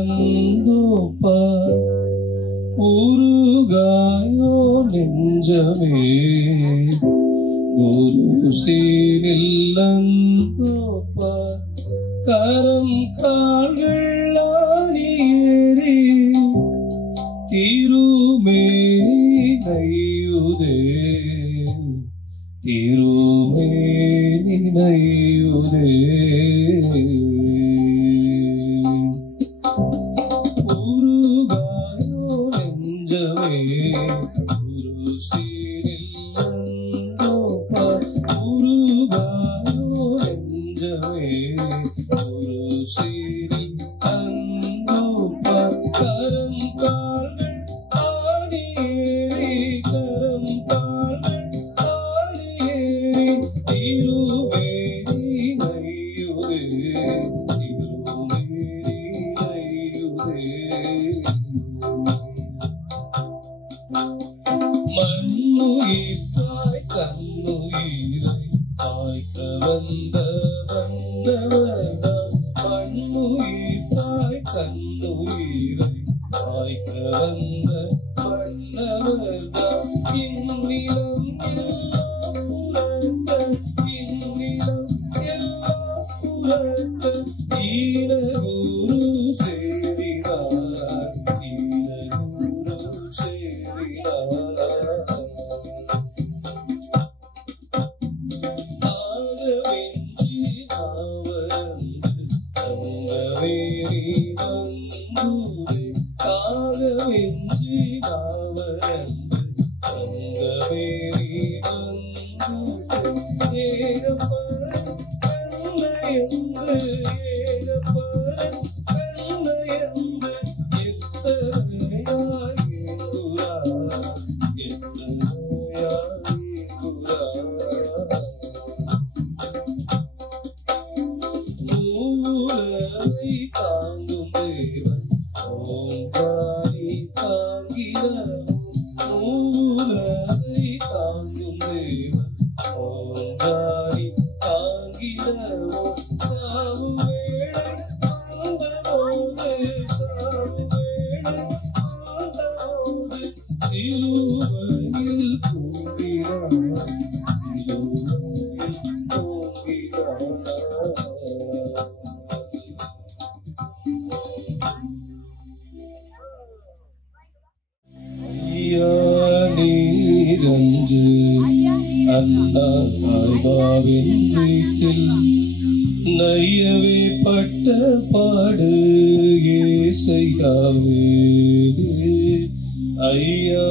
நில்லந்தோப்பா உருகாயோ நெஞ்சமே குருசி நில்லந்தோப்பா கரம் கால்கள் ஆடியேறி திருமேனி நையுதே திருமேனி நையுதே உருகாயோ நெஞ்சமே குருசி நில்லந்தோப்பா உருகாயோ நெஞ்சமே குருசி நில்லந்தோப்பா கரம் கால்கள் ஆடியேறி கரம் கால்கள் ஆடியேறி திருமேனி நையுதே திருமேனி நையுதே மண்ணுயிர்த்தாய் கண்ணுயிரை காய்க்க வந்த வந்தவர்தான் மண்ணுயிர்த்தாய் கண்ணுயிரை காய்க்க வந்த வந்தவர்தான் இந்நிலம் எல்லாம் புரட்ட இந்நிலம் எல்லாம் புரட்ட ஈரகுரு சேரினார் ஈரகுரு சேரினார் ஆகவென்றி நாவரந்து தங்கவேரி வந்தூரே ஆகவென்றி நாவரந்து தங்கவேரி வந்தூரே ஏகப்பரன் கண்ணையந்து ஏகப்பரன் கண்ணையந்து எத்தனையாய் ஏங்குரா எத்தனையாய் ஏங்குரா நூலை தாங்கும் தேவன் ஓங்காரி தாங்கினவும் நூலை தாங்கும் தேவன் ஓங்காரி தாங்கினவும் சாவு வேளை ஆண்டவோடு சாவு வேளை ஆண்டவோடு சிலுவையில் தூங்கினார் சிலுவையில் தூங்கினார் ஐயா நீரன்று அண்ணா தாய்பாவின் வீட்டில் நையவே பட்ட பாடு ஏசையாவே ஐயா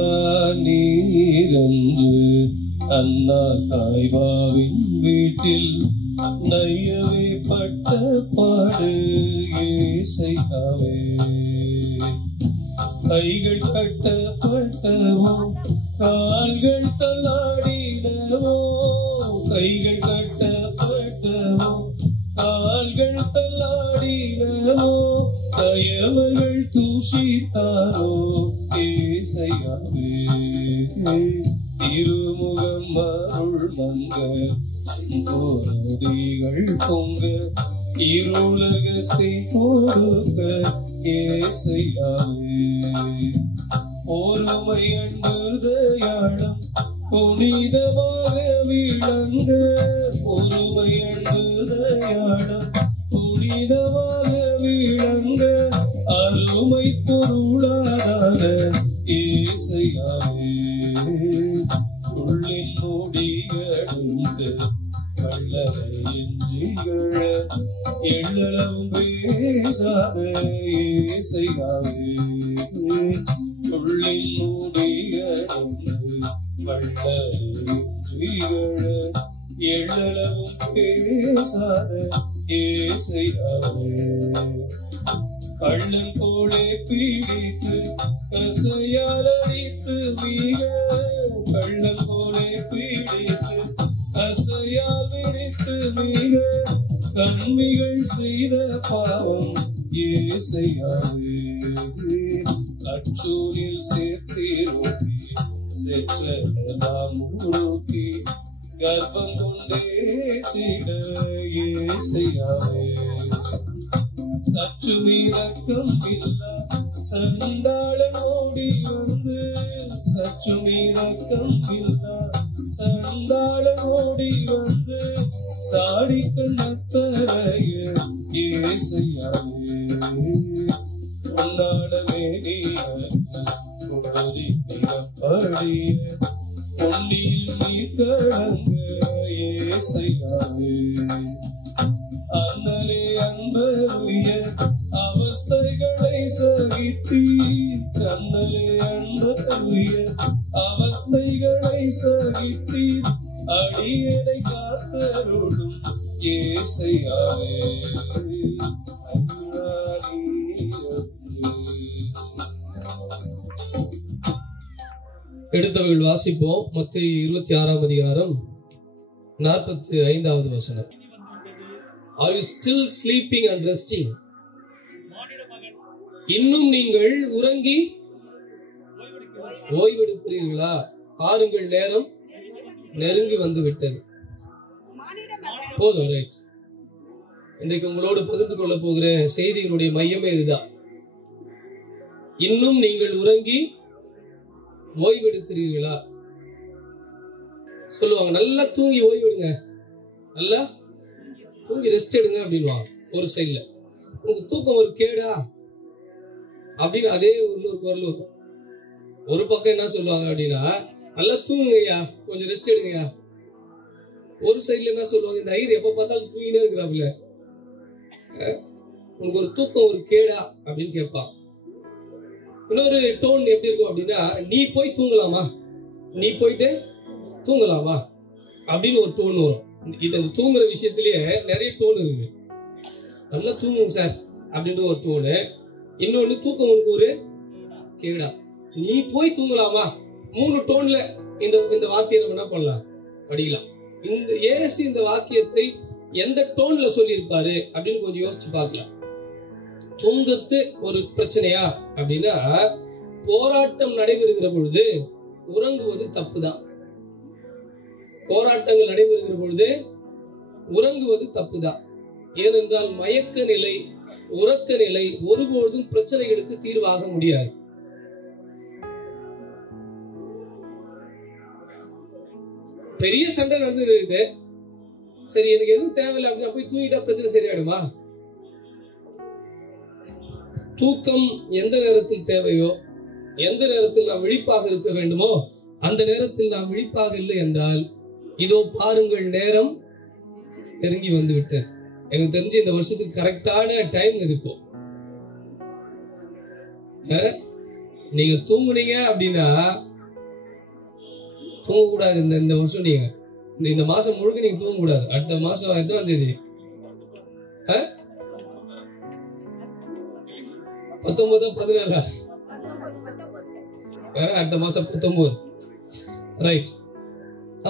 நீரன்று அண்ணா தாய்பாவின் வீட்டில் நையவே பட்ட பாடு ஏசையாவே கைகள் கட்டப்பட்டவோ கால்கள் தள்ளாடினவோ கைகள் கட்டப்பட்டவோ கால்கள் தள்ளாடினவோ கயவர்கள் தூஷித்தாரோ ஏசையாவே திருமுகம் அருள் மங்க செங்கோரடிகள் பொங்க இருளகத்தை கொடுக்க ஏசையாவே ஒருமை அன்பு தயாளம் புனிதமாக விளங்க ஒருமை அன்பு தயாளம் புனிதமாக விளங்க அருமை பொருளாதார ஏசையாவே உள்ளின் முடியடுங்க கள்ளரை என்றிகழ எள்ளளவும் பேசாத ஏசையாவே உள்ளின் முடியடுங்க கள்ளரை என்றிகழ எள்ளளவும் பேசாத ஏசையாவே கள்ளன் போலே பீடித்து கசையால் அடித்து மிக கள்ளன் போலே பீடித்து கசையால் விடித்து மிக கண்மிகள் செய்த பாவம் ஏசையாவே அச்சூரில் சேர்த்திருப்பி செற்றெல்லாம் முழுக்கி கர்ப்பம் கொண்டே செய்த ஏசையாவே சற்றும் இரக்கம் இல்லா சண்டாளன் ஓடி வந்து, சற்றும் இரக்கம் இல்லா சண்டாளன் ஓடி வந்து, சாடி கண்ணத்தரைய ஏசையாவே உன்னாடமே நீடிய பொன்னியில் நீ கடங்க ஏசையாவே. அண்ணலே அன்பருய அவஸ்தைகளை சகித்தி, அண்ணலே அன்பருய அவஸ்தைகளை சகித்தி, அடியனை காத்தருளும் ஏசையாவே. எடுத்தவர்கள் வாசிப்போம். மத்தேயு 26ஆம் அதிகாரம் 45வது வசனம். Are you still sleeping and resting? இன்னும் நீங்கள் உறங்கி ஓய்வெடுக்கிறீர்களா? பாருங்கள், நேரம் நெருங்கி வந்து விட்டது. போதும், ரைட். இன்றைக்கு உங்களோடு பகிர்ந்து கொள்ள போகிற செய்தியினுடைய மையமே இதுதான். இன்னும் நீங்கள் உறங்கி ஓய்வெடுக்கிறீர்களா? சொல்லுவாங்க, நல்லா தூங்கி ஓய்வெடுங்க, நல்லா தூங்கி ரெஸ்ட் எடுங்க அப்படின்வாங்க. ஒரு சைட்ல உங்க தூக்கம் ஒரு கேடா அப்படின்னு அதே ஒரு குரல் வரும். ஒரு பக்கம் என்ன சொல்லுவாங்க அப்படின்னா, நல்லா தூங்குங்கய்யா, கொஞ்சம் ரெஸ்ட் எடுங்கய்யா. ஒரு சைட்ல என்ன சொல்லுவாங்க, இந்த ஐயர் எப்ப பார்த்தாலும் தூங்கினே இருக்கிறாப்புல, உங்களுக்கு ஒரு தூக்கம் ஒரு கேடா அப்படின்னு கேட்பான். இன்னொரு டோன் எப்படி இருக்கும் அப்படின்னா, நீ போய் தூங்கலாமா, நீ போயிட்டு தூங்கலாமா அப்படின்னு ஒரு டோன் வரும். இது தூங்குற விஷயத்திலேயே நிறைய டோன் இருக்கு. நல்லா தூங்குங்க சார் அப்படின்ற ஒரு டோனு. இன்னொன்னு, தூக்கம் உனக்கு ஒரு கேடா, நீ போய் தூங்கலாமா. 3 டோன்ல இந்த வாக்கியம் நம்ம என்ன பண்ணலாம், படிக்கலாம். இந்த இயேசு இந்த வாக்கியத்தை எந்த டோன்ல சொல்லியிருப்பாரு அப்படின்னு கொஞ்சம் யோசிச்சு பார்க்கலாம். தூங்கத்து ஒரு பிரச்சனையா அப்படின்னா, போராட்டம் நடைபெறுகிற பொழுது உறங்குவது தப்புதான். போராட்டங்கள் நடைபெறுகிற பொழுது உறங்குவது தப்புதான். ஏனென்றால் மயக்க நிலை, உறக்க நிலை ஒருபோதும் பிரச்சனைகளுக்கு தீர்வாக முடியாது. பெரிய சண்டை நடந்துருக்கு, சரி எனக்கு எதுவும் தேவையில்லை அப்படின்னா போய் தூங்கிட்டா பிரச்சனை சரியாயிடுமா? தூக்கம் எந்த நேரத்தில் தேவையோ, எந்த நேரத்தில் நாம் விழிப்பாக இருக்க வேண்டுமோ அந்த நேரத்தில் நாம் விழிப்பாக இல்லை என்றால், இதோ பாருங்கள், நேரம் நெருங்கி வந்து விட்டது. எனக்கு தெரிஞ்சு இந்த வருஷத்துக்கு கரெக்டான டைம் இருக்கும். நீங்க தூங்குனீங்க அப்படின்னா தூங்கக்கூடாது. இந்த வருஷம் நீங்க இந்த மாசம் முழுக்க நீங்க தூங்கக்கூடாது. அடுத்த மாசம் எத்தனாம் தேதி? 19 17 அடுத்த மாசம் 19, ரைட்.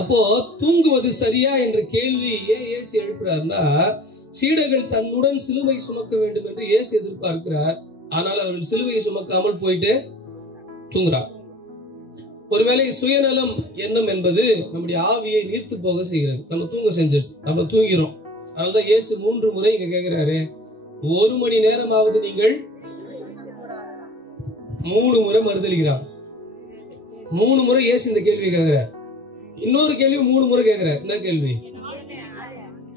அப்போ தூங்குவது சரியா என்ற கேள்வி ஏன் இயேசு எழுப்புறாருன்னா, சீடர்கள் தன்னுடன் சிலுவை சுமக்க வேண்டும் என்று இயேசு எதிர்பார்க்கிறார். ஆனால் அவர்கள் சிலுவையை சுமக்காமல் போயிட்டு தூங்குறார். ஒருவேளை சுயநலம் எண்ணம் என்பது நம்முடைய ஆவியை நீர்த்து போக செய்கிறது. நம்ம தூங்க செஞ்சிட்டு நம்ம தூங்கிறோம். அதனால்தான் இயேசு 3 முறை இங்க கேட்கிறாரு, 1 மணி நேரமாவது நீங்கள் 3 முறை மறுதளிக்கிறார். 3 முறை இயேசு இந்த கேள்வியை கேட்கிறார். இன்னொரு கேள்வி 3 முறை கேட்கிறார். என்ன கேள்வி?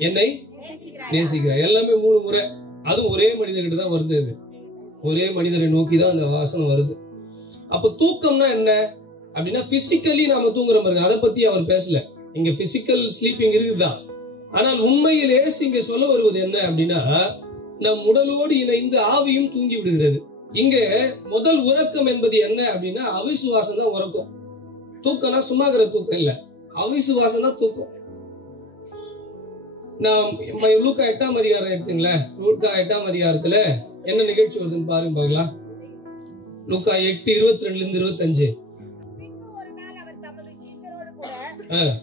என்னை நேசிக்கிறார். எல்லாமே 3 முறை. அதுவும் ஒரே மனிதர்கிட்ட தான் வருது. ஒரே மனிதரை நோக்கி தான் அந்த வாசனம் வருது. அப்ப தூக்கம்னா என்ன அப்படின்னா, பிசிக்கலி நாம தூங்குற மாதிரி, அதை பத்தி அவர் பேசல. இங்க பிசிக்கல் ஸ்லீப்பிங் இருக்குதான். ஆனால் உண்மையில் இயேசு இங்க சொல்ல வருவது என்ன அப்படின்னா, நம் உடலோடு இணைந்து ஆவியும் தூங்கி விடுகிறது. இங்க முதல் உறக்கம் என்பது என்ன அப்படின்னா, அவிசுவாசம் தான் உறக்கம். தூக்கம்னா சும்மாகிற தூக்கம் இல்ல, அவிசுவாசம் தான் தூக்கம். நான் லூக்கா 8ஆம் அதிகாரம் எடுத்துங்களேன். லூக்கா 8ஆம் அதிகாரத்துல என்ன நிகழ்ச்சி வருதுன்னு பாருங்க பார்க்கலாம். லூக்கா 8:22-25. பின்பு ஒரு நாள் அவர் தமது சீஷரோடு கூட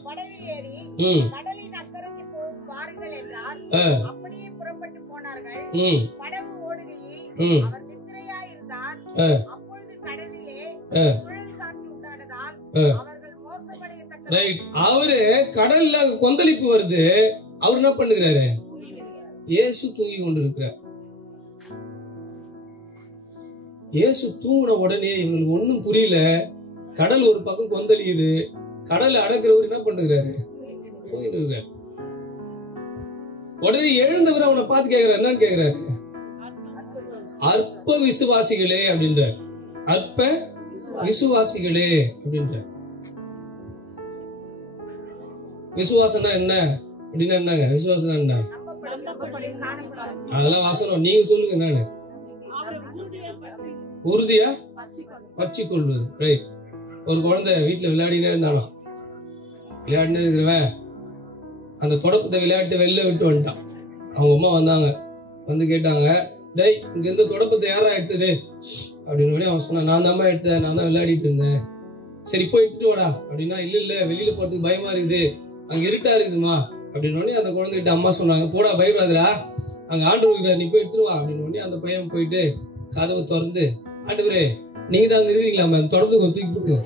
படவில் ஏறி கடலின் அக்கறைக்கு போகும் வாருங்கள் என்றார். அப்படியே புறப்பட்டு போனார்கள். படகு ஓடுகையில் அவர் நித்திரையாய் இருந்தார். அப்பொழுது கடலிலே சுழல் காற்று உண்டானதால் அவர்கள் மோசமடையத்தக்க. ரைட். அவரு கடல்ல கொந்தளிப்பு வருது. அவர் என்ன பண்ணுகிறாரு? இயேசு தூங்கி கொண்டிருக்கிறார். இயேசு தூங்கின உடனே இவங்களுக்கு ஒன்னும் புரியல. கடல் ஒரு பக்கம் கொந்தளிக்குது. கடலை அடக்கிறவர் என்ன பண்ணுறாரு? தூங்கிட்டு இருக்காரு. உடனே எழுந்தவர் அவனை பார்த்து கேட்கிறார். என்னன்னு கேட்கிறாரு? அற்ப விசுவாசிகளே அப்படின்றார். அற்ப விசுவாசிகளே அப்படின்றார். விசுவாசம்னா என்ன அப்படின்னா என்னங்க? விசுவாசம் என்ன? அதெல்லாம் வாசனம் நீங்க சொல்லுங்க. என்னன்னு? உறுதியா பற்றி கொள்வது. ரைட். ஒரு குழந்தை வீட்டுல விளையாடினே இருந்தாலும் விளையாடினே இருக்கிறவன் அந்த தொடப்பத்தை விளையாட்டு வெளில விட்டு வந்துட்டான். அவங்க அம்மா வந்தாங்க, வந்து கேட்டாங்க, டேய் இங்க இருந்த தொடப்பத்தை யாரா எடுத்தது அப்படின்னு. அவன் சொன்னான், நான் தான் எடுத்தேன், நான் தான் விளையாடிட்டு இருந்தேன். சரி போய் எடுத்துட்டு வாடா அப்படின்னா, இல்ல வெளியில போறதுக்கு பயமா இருக்குது, அங்க இருட்டா இருக்குதுமா அப்படின்னு. அந்த குழந்தைகிட்ட அம்மா சொன்னாங்க, போடா பயப்படாதடா, அங்க ஆண்டவர் இருக்காரு, நீ போய் எடுத்துருவா அப்படின்னு. அந்த பையன் போயிட்டு கதவை திறந்து, ஆண்டவரே நீங்க தான் அங்க இருக்கீங்களாமா, அந்த தொடர்ந்து தூக்கி போடுங்க,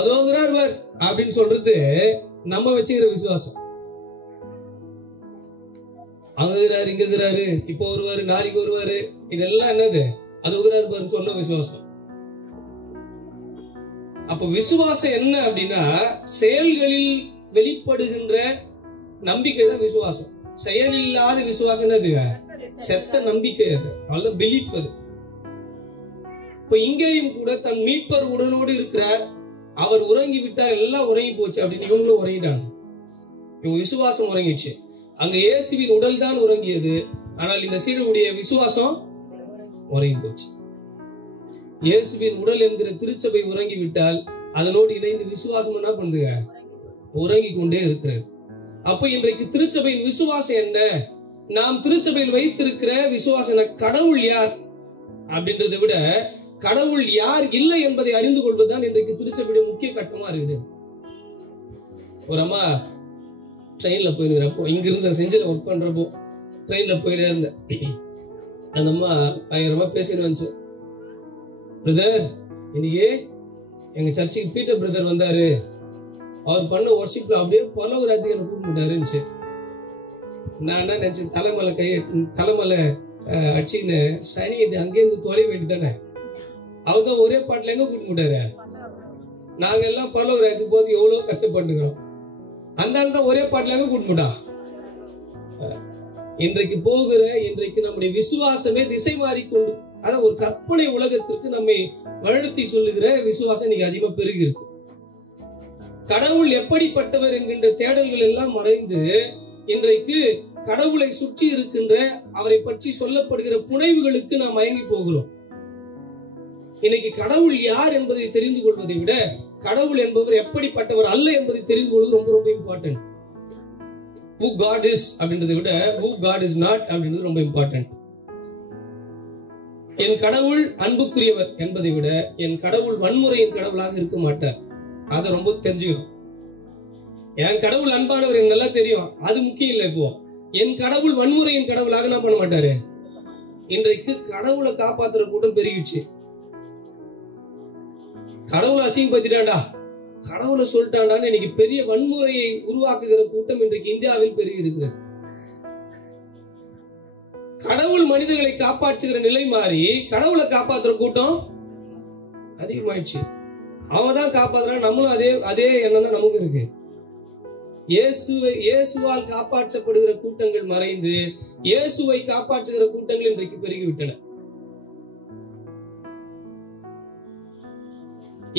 அதோகிறார் அப்படின்னு சொல்றது நம்ம வச்சுக்கிற விசுவாசம். அங்க இருக்கிறாரு, இங்க இருக்கிறாரு, இப்போ வருவாரு, நாளைக்கு வருவாரு, இதெல்லாம் என்னது? அதோகிறார் பாரு சொன்ன விசுவாசம். அப்ப விசுவாசம் என்ன அப்படின்னா, செயல்களில் வெளிப்படுகின்ற நம்பிக்கை தான் விசுவாசம். செயல் இல்லாத விசுவாசம் என்னதுங்க? செத்த நம்பிக்கை. அது அல்ல பிலீஃப். அது இப்ப இங்கேயும் கூட தன் மீட்பர் உடனோடு இருக்கிறார், அவர் உறங்கி விட்டால் எல்லாம் உறங்கி போச்சு அப்படின்னு இவங்களும் உறங்கிட்டாங்க. இவங்க விசுவாசம் உறங்கிச்சு. அங்க இயேசுவின் உடல் தான் உறங்கியது, ஆனால் இந்த சீடருடைய விசுவாசம் உறங்கி போச்சு. இயேசுவின் உடல் என்கிற திருச்சபை உறங்கி விட்டால் அதனோடு இணைந்து விசுவாசம் என்ன பண்ணுங்க? உறங்கி கொண்டே இருக்கிறது. அப்ப இன்றைக்கு திருச்சபையின் விசுவாசம் என்ன? நாம் திருச்சபையில் வைத்திருக்கிற விசுவாசம் கடவுள் யார் அப்படின்றத விட கடவுள் யார் இல்லை என்பதை அறிந்து கொள்வதுதான் இன்றைக்கு திருச்சபையுடைய முக்கிய கட்டமா இருக்குது. ஒரு அம்மா ட்ரெயின்ல போயிருக்கிறப்போ, இங்கிருந்து செஞ்சில ஒர்க் பண்றப்போ ட்ரெயின்ல போயிட்டே இருந்தேன். அந்த அம்மா பயங்கரமா பேசிட்டு வந்துச்சு, பிரதர் இன்னைக்கு எங்க சர்ச்சுக்கு பீட்டர் பிரதர் வந்தாரு, அவர் பண்ண ஒர்ஷிப்ல அப்படியே பரலோகராஜ்யத்துக்கு என்ன கூப்பிட்டாருன்னு. நான் என்ன நினைச்சேன், தலைமலை அடிச்சுன்னு சனி இது அங்கேருந்து தொலை வேண்டிதானே, அவங்க ஒரே பாட்டுல எங்க கூப்பிட்டாரு? நாங்க எல்லாம் பரலோகராஜ்யத்துக்கு போது எவ்வளவு கஷ்டப்பட்டுக்கிறோம், அந்த தான் ஒரே பாட்டுல எங்க கூப்பிட்டா. இன்றைக்கு நம்முடைய விசுவாசமே திசை மாறிக்கொண்டு, அதான் ஒரு கற்பனை உலகத்திற்கு நம்மை வழிநடத்தி சொல்லுகிற விசுவாசம் இன்னைக்கு அதிகமா பெருகி இருக்கு. கடவுள் எப்படிப்பட்டவர் என்கின்ற தேடல்கள் எல்லாம் மறைந்து இன்றைக்கு கடவுளை சுற்றி இருக்கின்ற அவரை பற்றி சொல்லப்படுகிற புனைவுகளுக்கு நாம் மயங்கி போகிறோம். இன்னைக்கு கடவுள் யார் என்பதை தெரிந்து கொள்வதை விட கடவுள் என்பவர் எப்படிப்பட்டவர் அல்ல என்பதை தெரிந்து கொள்வது ரொம்ப ரொம்ப இம்பார்ட்டன்ட். who God is அப்படின்றதை விட who God is not அப்படின்றது ரொம்ப இம்பார்ட்டன்ட். என் கடவுள் அன்புக்குரியவர் என்பதை விட என் கடவுள் வன்முறையின் கடவுளாக இருக்க மாட்டார். அதை ரொம்ப தெரிஞ்சுக்கணும். என் கடவுள் அன்பானவர் எனக்கு நல்லா தெரியும், அது முக்கியம் இல்லை. இப்போ என் கடவுள் வன்முறையின் கடவுளாக என்ன பண்ண மாட்டாரு. இன்றைக்கு கடவுளை காப்பாத்துற கூட்டம் பெருகிடுச்சு. கடவுளை அசிங்கப்படுத்திட்டாண்டா, கடவுளை சொல்லிட்டாண்டான்னு இன்னைக்கு பெரிய வன்முறையை உருவாக்குகிற கூட்டம் இன்றைக்கு இந்தியாவில் பெருகி இருக்கிறது. கடவுள் மனிதர்களை காப்பாற்றுகிற நிலை மாறி கடவுளை காப்பாற்றுற கூட்டம் அதிகமாயிடுச்சு. அவன் தான் காப்பாற்றுறான், நம்மளும் அதே எண்ணம் தான் நமக்கு இருக்கு. இயேசுவால் காப்பாற்றப்படுகிற கூட்டங்கள் மறைந்து இயேசுவை காப்பாற்றுகிற கூட்டங்கள் இன்றைக்கு பெருகிவிட்டன.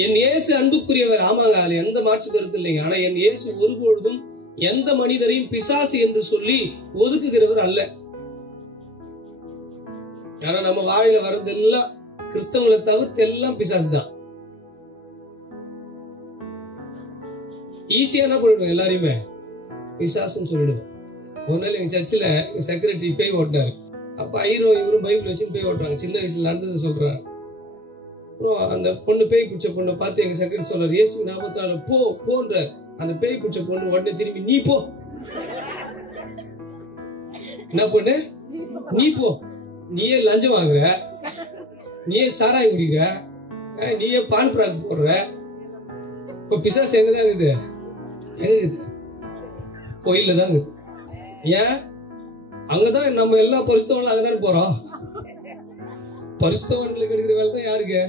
என் இயேசு அன்புக்குரியவர், ஆமாங்க, அது எந்த மாற்று கருத்து இல்லைங்க. ஆனா என் இயேசு ஒருபொழுதும் எந்த மனிதரையும் பிசாசு என்று சொல்லி ஒதுக்குகிறவர் அல்ல. ஆனா நம்ம வாயில வர்றதெல்லாம் கிறிஸ்தவங்களை தவிர்த்து எல்லாம் பிசாசு தான். ஈஸியா என்ன பண்ணிடுவோம், எல்லாரையுமே பிசாசுன்னு சொல்லிடுவோம். ஒரு நாள் எங்க சர்ச்சில் செக்ரட்டரி பேய் ஓட்டினாரு. அப்ப இவரும் பைபிள் வச்சு பேய் ஓட்டுறாங்க. சின்ன வயசுல நடந்தது சொல்றாங்க. அப்புறம் அந்த பொண்ணு பேய் பிடிச்ச பொண்ணை பார்த்து எங்க செக்ரட்டரி சொல்றாரு, இயேசு ஞாபகத்தால போன்ற அந்த பேய் பிடிச்ச பொண்ணு உடனே திரும்பி நீ போ, என்ன பொண்ணு நீ போ, நீயே லஞ்சம் வாங்குற, நீயே சாராயம் குடிக்கிற, நீயே பால் பிராக் போடுற. இப்ப பிசாசு எங்கதான் இருக்குது? எங்க இருக்குது? கோயில்ல தான் இருக்குது. ஏன்? அங்கதான் நம்ம எல்லா பரிசுத்தவங்களும் அங்கதானே போறோம். பரிசுத்தவங்களுக்கு எடுக்கிற வேலை தான் யாருக்கு?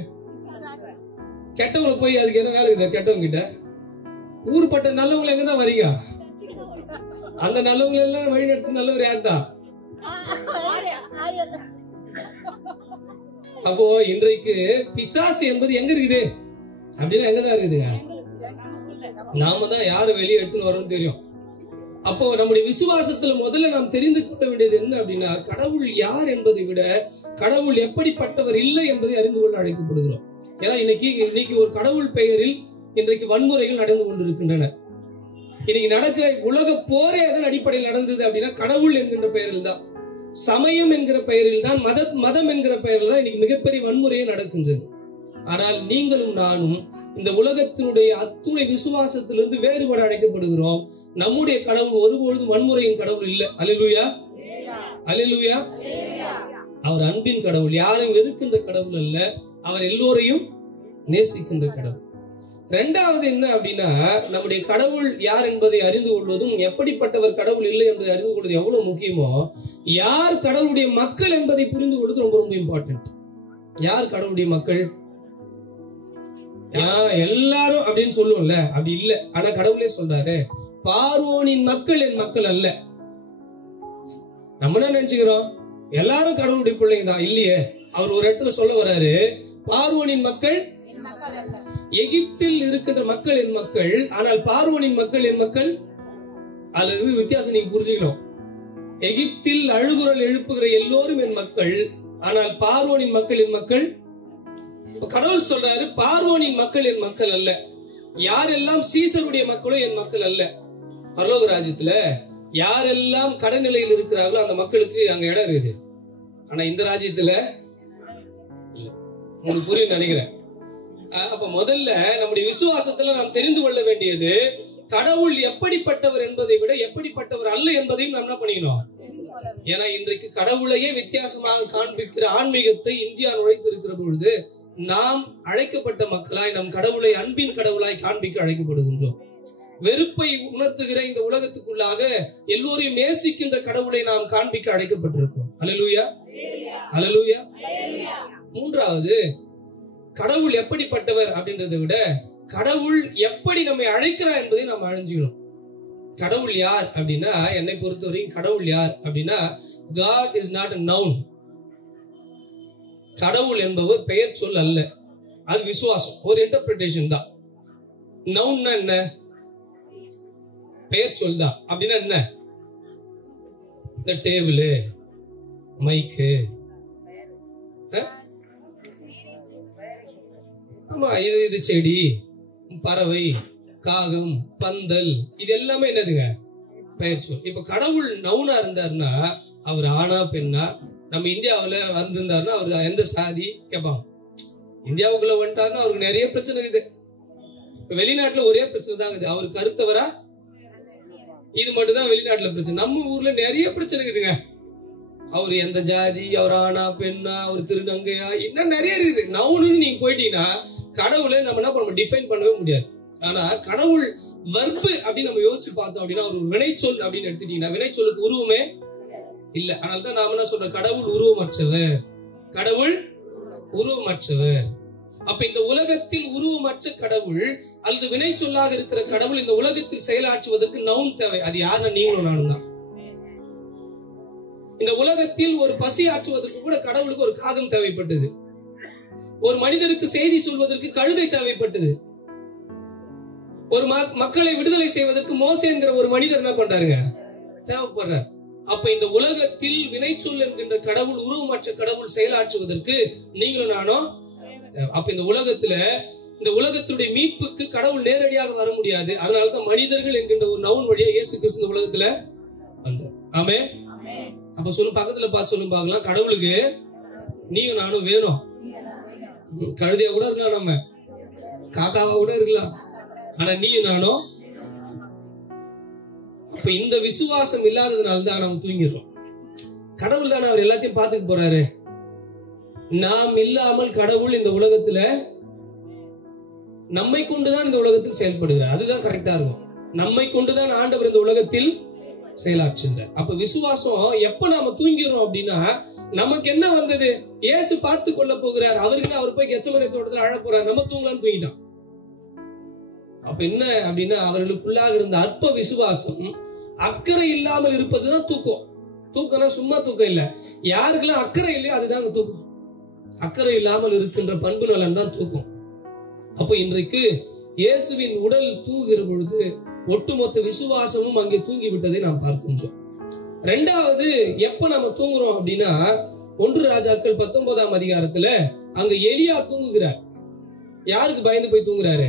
கெட்டவங்களை போய் அதுக்கு என்ன வேலை இருக்குது? கெட்டவங்க கிட்ட ஊர்பட்ட நல்லவங்களை எங்கதான் வரீங்க? அந்த நல்லவங்களை எல்லாம் வழி நடத்த நல்லவர் யாருதான்? அப்போ இன்றைக்கு பிசாசு என்பது எங்க இருக்குது அப்படின்னா எங்கதான் இருக்குதுங்க? நாம தான் யாரு வெளியே எடுத்துன்னு வரோம்னு தெரியும். அப்போ நம்முடைய விசுவாசத்துல முதல்ல நாம் தெரிந்து கொள்ள வேண்டியது என்ன அப்படின்னா, கடவுள் யார் என்பதை விட கடவுள் எப்படிப்பட்டவர் இல்லை என்பதை அறிந்து கொள்ள அழைக்கப்படுகிறோம். ஏன்னா இன்னைக்கு ஒரு கடவுள் பெயரில் இன்றைக்கு வன்முறைகள் நடந்து கொண்டிருக்கின்றன. இன்னைக்கு நடக்கிற உலக போரே அதன் அடிப்படையில் நடந்தது அப்படின்னா கடவுள் என்கின்ற பெயரில் தான், சமயம் என்கிற பெயரில் தான், மதம் என்கிற பெயரில் தான் இன்னைக்கு மிகப்பெரிய வன்முறையே நடக்கின்றது. ஆனால் நீங்களும் நானும் இந்த உலகத்தினுடைய அத்துணை விசுவாசத்திலிருந்து வேறுபட அழைக்கப்படுகிறோம். நம்முடைய கடவுள் ஒருபொழுதும் வன்முறையின் கடவுள் இல்லை. அல்லேலூயா, அல்லேலூயா. அவர் அன்பின் கடவுள், யாரையும் வெறுக்கின்ற கடவுள் அல்ல, அவர் எல்லோரையும் நேசிக்கின்ற கடவுள். இரண்டாவது என்ன அப்படின்னா, நம்முடைய கடவுள் யார் என்பதை அறிந்து கொள்வதும், எப்படிப்பட்டவர் கடவுள் இல்லை என்பதை அறிந்து கொள்வது எவ்வளவு முக்கியமோ, யார் கடவுளுடைய மக்கள் என்பதை புரிந்து கொள்வது ரொம்ப ரொம்ப இம்பார்ட்டன்ட். யார் கடவுளுடைய மக்கள்? எல்லாரும் அப்படின்னு சொல்லுவோம்ல, அப்படி இல்ல. ஆனா கடவுளே சொல்றாரு, பார்வோனின் மக்கள் என் மக்கள் அல்ல. நம்ம என்ன நினைச்சுக்கிறோம்? எல்லாரும் கடவுளுடைய பிள்ளைங்க தான். இல்லையே, அவர் ஒரு இடத்துல சொல்ல வர்றாரு, பார்வோனின் மக்கள் எகிப்தில் இருக்கின்ற மக்கள் என் மக்கள், ஆனால் பார்வோனின் மக்கள் என் மக்கள். அதுல இருந்து வித்தியாசம் நீங்க புரிஞ்சுக்கணும். எகிப்தில் அழுகுரல் எழுப்புகிற எல்லோரும் என் மக்கள், ஆனால் பார்வோனின் மக்கள் என் மக்கள். கடவுள் சொல்றாரு, பார்வோனின் மக்கள் என் மக்கள் அல்ல. யாரெல்லாம் சீசருடைய மக்களும் என் மக்கள் அல்ல. பரலோக ராஜ்யத்துல யாரெல்லாம் கடைநிலையில் இருக்கிறார்களோ அந்த மக்களுக்கு அங்க இடம் இருக்குது. ஆனா இந்த ராஜ்யத்துல உங்களுக்கு புரியும் நினைக்கிறேன். அப்ப முதல்ல நம்முடைய விசுவாசத்துல நாம் தெரிந்து கொள்ள வேண்டியது, கடவுள் எப்படிப்பட்டவர் என்பதை விட எப்படிப்பட்டவர் அல்ல என்பதையும் நாம் என்ன பண்ணிக்கணும். ஏன்னா இன்றைக்கு கடவுளையே வித்தியாசமாக காண்பிக்கிற ஆன்மீகத்தை இந்தியா நுழைத்திருக்கிற பொழுது நாம் அழைக்கப்பட்ட மக்களாய் நம் கடவுளை அன்பின் கடவுளாய் காண்பிக்க அழைக்கப்படுகின்றோம். வெறுப்பை உணர்த்துகிற இந்த உலகத்துக்குள்ளாக எல்லோரையும் நேசிக்கின்ற கடவுளை நாம் காண்பிக்க அழைக்கப்பட்டிருக்கிறோம். அல்லேலூயா, அல்லேலூயா. மூன்றாவது, கடவுள் எப்படிப்பட்டவர் அப்படின்றதை விட கடவுள் எப்படி நம்மை அழைக்கிறார் என்பதை நாம் அறிஞ்சுக்கணும். கடவுள் யார் அப்படின்னா, என்னை பொறுத்தவரைக்கும் கடவுள் யார் அப்படின்னா, God is not a noun. கடவுள் என்பவர் பெயர் சொல் அல்ல, அது விசுவாசம், ஒரு இன்டர்பிரேஷன் தான். நவுன்னா என்ன? பெயர் சொல் தான். அப்படின்னா என்ன? இந்த டேபிள், மைக்கு, ஆமா, இது செடி, பறவை, காகம், பந்தல், இது எல்லாமே என்னதுங்க? பெயர் சொல். இப்ப கடவுள் நவுனா இருந்தாருன்னா அவர் ஆனா பெண்ணா? நம்ம இந்தியாவுல வந்திருந்தாருன்னா அவர் எந்த சாதி கேட்பாங்க. இந்தியாவுக்குள்ள வந்துட்டாருன்னா அவருக்கு நிறைய பிரச்சனை இருக்குது. வெளிநாட்டுல ஒரே பிரச்சனை தான் இருக்குது, அவரு கருத்தவரா? இது மட்டும் தான் வெளிநாட்டுல பிரச்சனை. நம்ம ஊர்ல நிறைய பிரச்சனை இருக்குதுங்க. அவர் எந்த ஜாதி, அவர் ஆனா பெண்ணா, அவர் திருநங்கையா, இன்னும் நிறைய இருக்குது. நவுன்னு நீங்க போயிட்டீங்கன்னா கடவுளை நம்ம என்ன பண்ண டிஃபைன் பண்ணவே முடியாது. ஆனா கடவுள் வர்பு அப்படின்னு நம்ம யோசிச்சு பார்த்தோம் அப்படின்னா, ஒரு வினைச்சொல் அப்படின்னு எடுத்துட்டீங்கன்னா வினைச்சொல்லுக்கு உருவமே இல்ல. அதனால்தான் நாம என்ன சொல்றோம், கடவுள் உருவமற்றவர், கடவுள் உருவமற்றவர். அப்ப இந்த உலகத்தில் உருவமற்ற கடவுள் அல்லது வினை சொல்லாக இருக்கிற கடவுள் இந்த உலகத்தில் செயலாற்றுவதற்கு நவுன் தேவை. அது யாருன்னா நீங்களும் நானும் தான். இந்த உலகத்தில் ஒரு பசி ஆற்றுவதற்கு கூட கடவுளுக்கு ஒரு காகம் தேவைப்பட்டது. ஒரு மனிதருக்கு செய்தி சொல்வதற்கு கழுதை தேவைப்பட்டது. ஒரு மக்களை விடுதலை செய்வதற்கு மோசே என்கிற ஒரு மனிதர் என்ன பண்றாருங்க, தேவைப்படுறார். அப்ப இந்த உலகத்தில் வினைச்சொல் என்கின்ற கடவுள், உருவமற்ற கடவுள் செயலாற்றுவதற்கு நீங்களும் நானும். அப்ப இந்த உலகத்தினுடைய மீட்புக்கு கடவுள் நேரடியாக வர முடியாது. அதனாலதான் மனிதர்கள் என்கின்ற ஒரு நவுன் வழியா இயேசு கிறிஸ்து இந்த உலகத்துல வந்தார். ஆமே. அப்ப சொல்லும், பக்கத்துல பார்த்து சொல்லும் பார்க்கலாம், கடவுளுக்கு நீயும் நானும் வேணும். கழுதையா கூட இருக்கலாம், நம்ம காக்காவா கூட இருக்கலாம், ஆனா நீயும் நானும். அப்ப இந்த விசுவாசம் இல்லாததுனால தான் நம்ம தூங்கிடுறோம். கடவுள் தானே அவர் எல்லாத்தையும் பார்த்துக்க போறாரு. நாம் இல்லாமல் கடவுள் இந்த உலகத்துல நம்மை கொண்டுதான் இந்த உலகத்தில் செயல்படுகிறார். அதுதான் கரெக்டா இருக்கும். நம்மை கொண்டுதான் ஆண்டவர் இந்த உலகத்தில் செயலாற்றுகிறார். அப்ப விசுவாசம் எப்ப நாம தூங்கிறோம் அப்படின்னா நமக்கு என்ன வந்தது? இயேசு பார்த்து கொள்ள போகிறார், அவருக்கு அவர் போய் கெத்செமனே தோட்டத்துல அழ போறார், நம்ம தூங்கலாம்னு தூங்கிட்டான். அப்ப என்ன அப்படின்னா அவர்களுக்குள்ளாக இருந்த அற்ப விசுவாசம், அக்கறை இல்லாமல் இருப்பதுதான் தூக்கம். தூக்கம்னா சும்மா தூக்கம் இல்ல, யாருக்கெல்லாம் அக்கறை இல்லையோ அதுதாங்க தூக்கம். அக்கறை இல்லாமல் இருக்கின்ற பண்பு நலன் தான் தூக்கம். அப்போ இன்றைக்கு இயேசுவின் உடல் தூங்குகிற பொழுது ஒட்டுமொத்த விசுவாசமும் அங்கே தூங்கி விட்டதை நாம் பார்க்கின்றோம். ரெண்டாவது, எப்ப நம்ம தூங்குறோம் அப்படின்னா 1 ராஜாக்கள் 19ஆம் அதிகாரத்துல அங்க எலியா தூங்குகிறார். யாருக்கு பயந்து போய் தூங்குறாரு?